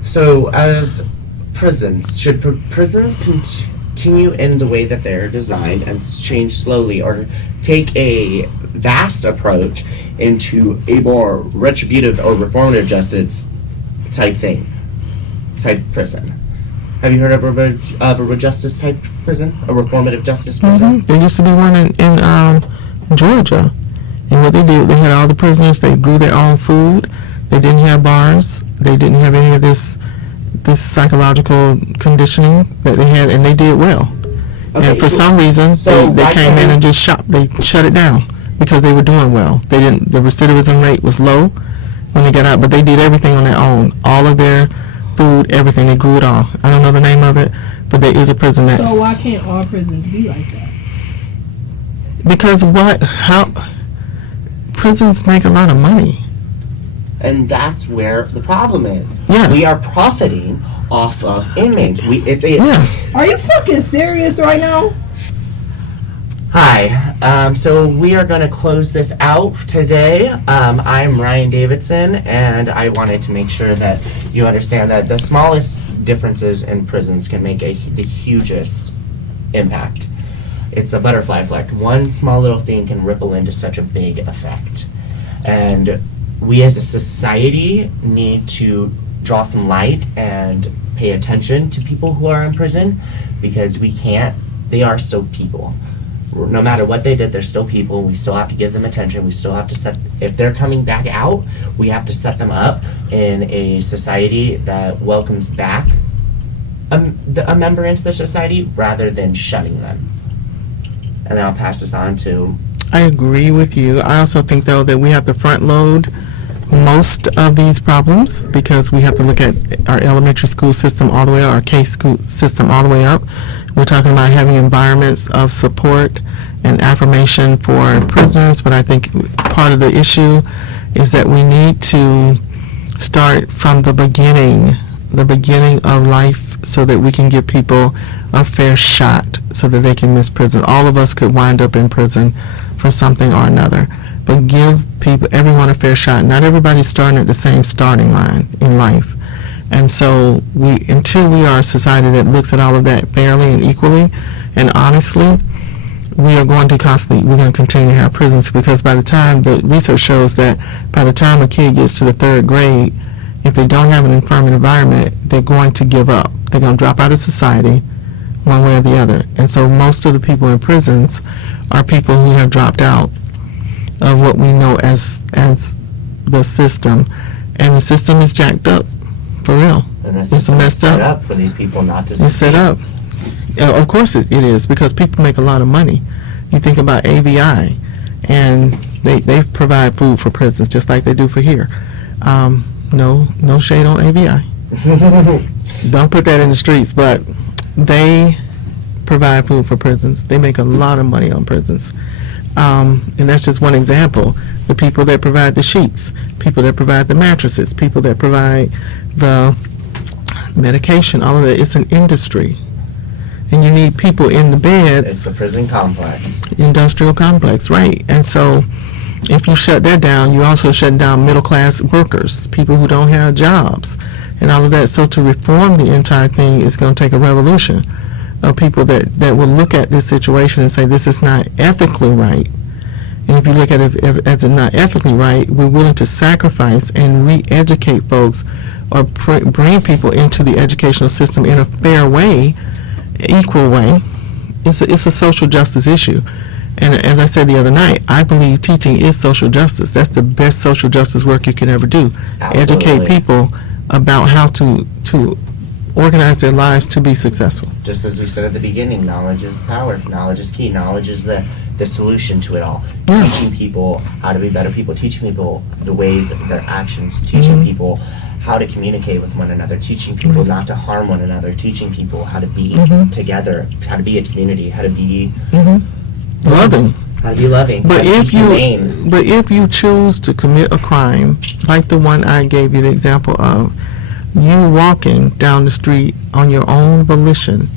So, as prisons, should prisons continue continue in the way that they're designed and change slowly, or take a vast approach into a more retributive or reformative justice type prison. Have you heard of a justice type prison? A reformative justice prison? There used to be one in Georgia. And what they did, they had all the prisoners, they grew their own food, they didn't have bars, they didn't have any of this psychological conditioning that they had, and they did well. Okay, And for so- some reason, so they why came in can't and just they shut it down because they were doing well. The recidivism rate was low when they got out, but they did everything on their own. All of their food, everything, they grew it all. I don't know the name of it, but there is a prison that, So why can't all prisons be like that? because prisons make a lot of money. And that's where the problem is. Yeah. We are profiting off of inmates. Yeah. Are you fucking serious right now? Hi. So we are going to close this out today. I'm Ryan Davidson, and I wanted to make sure that you understand that the smallest differences in prisons can make the hugest impact. It's a butterfly effect. One small little thing can ripple into such a big effect. And we as a society need to draw some light and pay attention to people who are in prison, because they are still people. No matter what they did, they're still people. We still have to give them attention. We still have to if they're coming back out, we have to set them up in a society that welcomes back a member into the society rather than shutting them. And then I'll pass this on to... I agree with you. I also think, though, that we have to front load most of these problems, because we have to look at our elementary school system all the way up, our K school system all the way up. We're talking about having environments of support and affirmation for prisoners, but I think part of the issue is that we need to start from the beginning of life, so that we can give people a fair shot so that they can miss prison. All of us could wind up in prison for something or another, but give everyone a fair shot. Not everybody's starting at the same starting line in life. And so until we are a society that looks at all of that fairly and equally and honestly, we're going to continue to have prisons, because by the time, the research shows that by the time a kid gets to the 3rd grade, if they don't have an affirming environment, they're going to give up. They're going to drop out of society one way or the other. And so most of the people in prisons are people who have dropped out of what we know as the system. And the system is jacked up, for real. And It's that's messed set up. up for these people not to It's set succeed. up. Of course it is, because people make a lot of money. You think about AVI, and they provide food for prisons just like they do for here. No shade on AVI. Don't put that in the streets, but they provide food for prisons. They make a lot of money on prisons. And that's just one example. The people that provide the sheets, people that provide the mattresses, people that provide the medication, all of that. It's an industry. And you need people in the beds. It's a prison complex. Industrial complex, right. And so if you shut that down, you also shut down middle-class workers, people who don't have jobs, and all of that. So to reform the entire thing is going to take a revolution of people that will look at this situation and say, this is not ethically right. And if you look at it as it's not ethically right, we're willing to sacrifice and re-educate folks, or bring people into the educational system in a fair way, equal way. It's a social justice issue. And as I said the other night, I believe teaching is social justice. That's the best social justice work you can ever do. Absolutely. Educate people about how to organize their lives to be successful. Just as we said at the beginning, knowledge is power. Knowledge is key. Knowledge is the solution to it all. Yeah. Teaching people how to be better people. Teaching people the ways, their actions. Teaching people how to communicate with one another. Teaching people not to harm one another. Teaching people how to be together. How to be a community. How to be Loving. How to be loving. But how to be humane. if you choose to commit a crime, like the one I gave you the example of, you walking down the street on your own volition,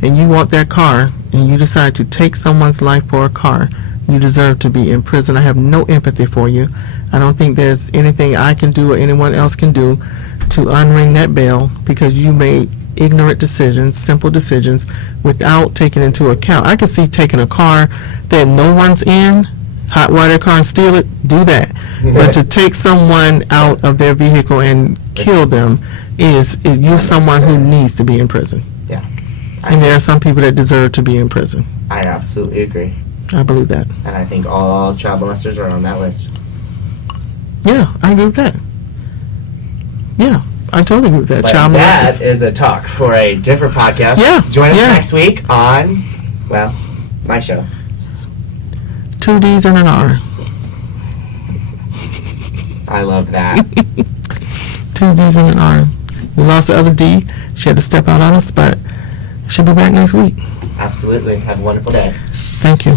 and you want that car, and you decide to take someone's life for a car, you deserve to be in prison. I have no empathy for you. I don't think there's anything I can do or anyone else can do to unring that bell, because you made ignorant decisions, simple decisions, without taking into account. I could see taking a car that no one's in, hotwire their car and steal it, do that. But to take someone out of their vehicle and kill them is you're someone who needs to be in prison. Yeah. And there are some people that deserve to be in prison. I absolutely agree. I believe that. And I think all child molesters are on that list. Yeah, I agree with that. Yeah, I totally agree with that. But Child that molesters. is a talk for a different podcast. Yeah, Join us yeah. next week on, well, my show. 2 D's and an R. I love that. 2 D's and an R. We lost the other D. She had to step out on us, but she'll be back next week. Absolutely. Have a wonderful day. Thank you.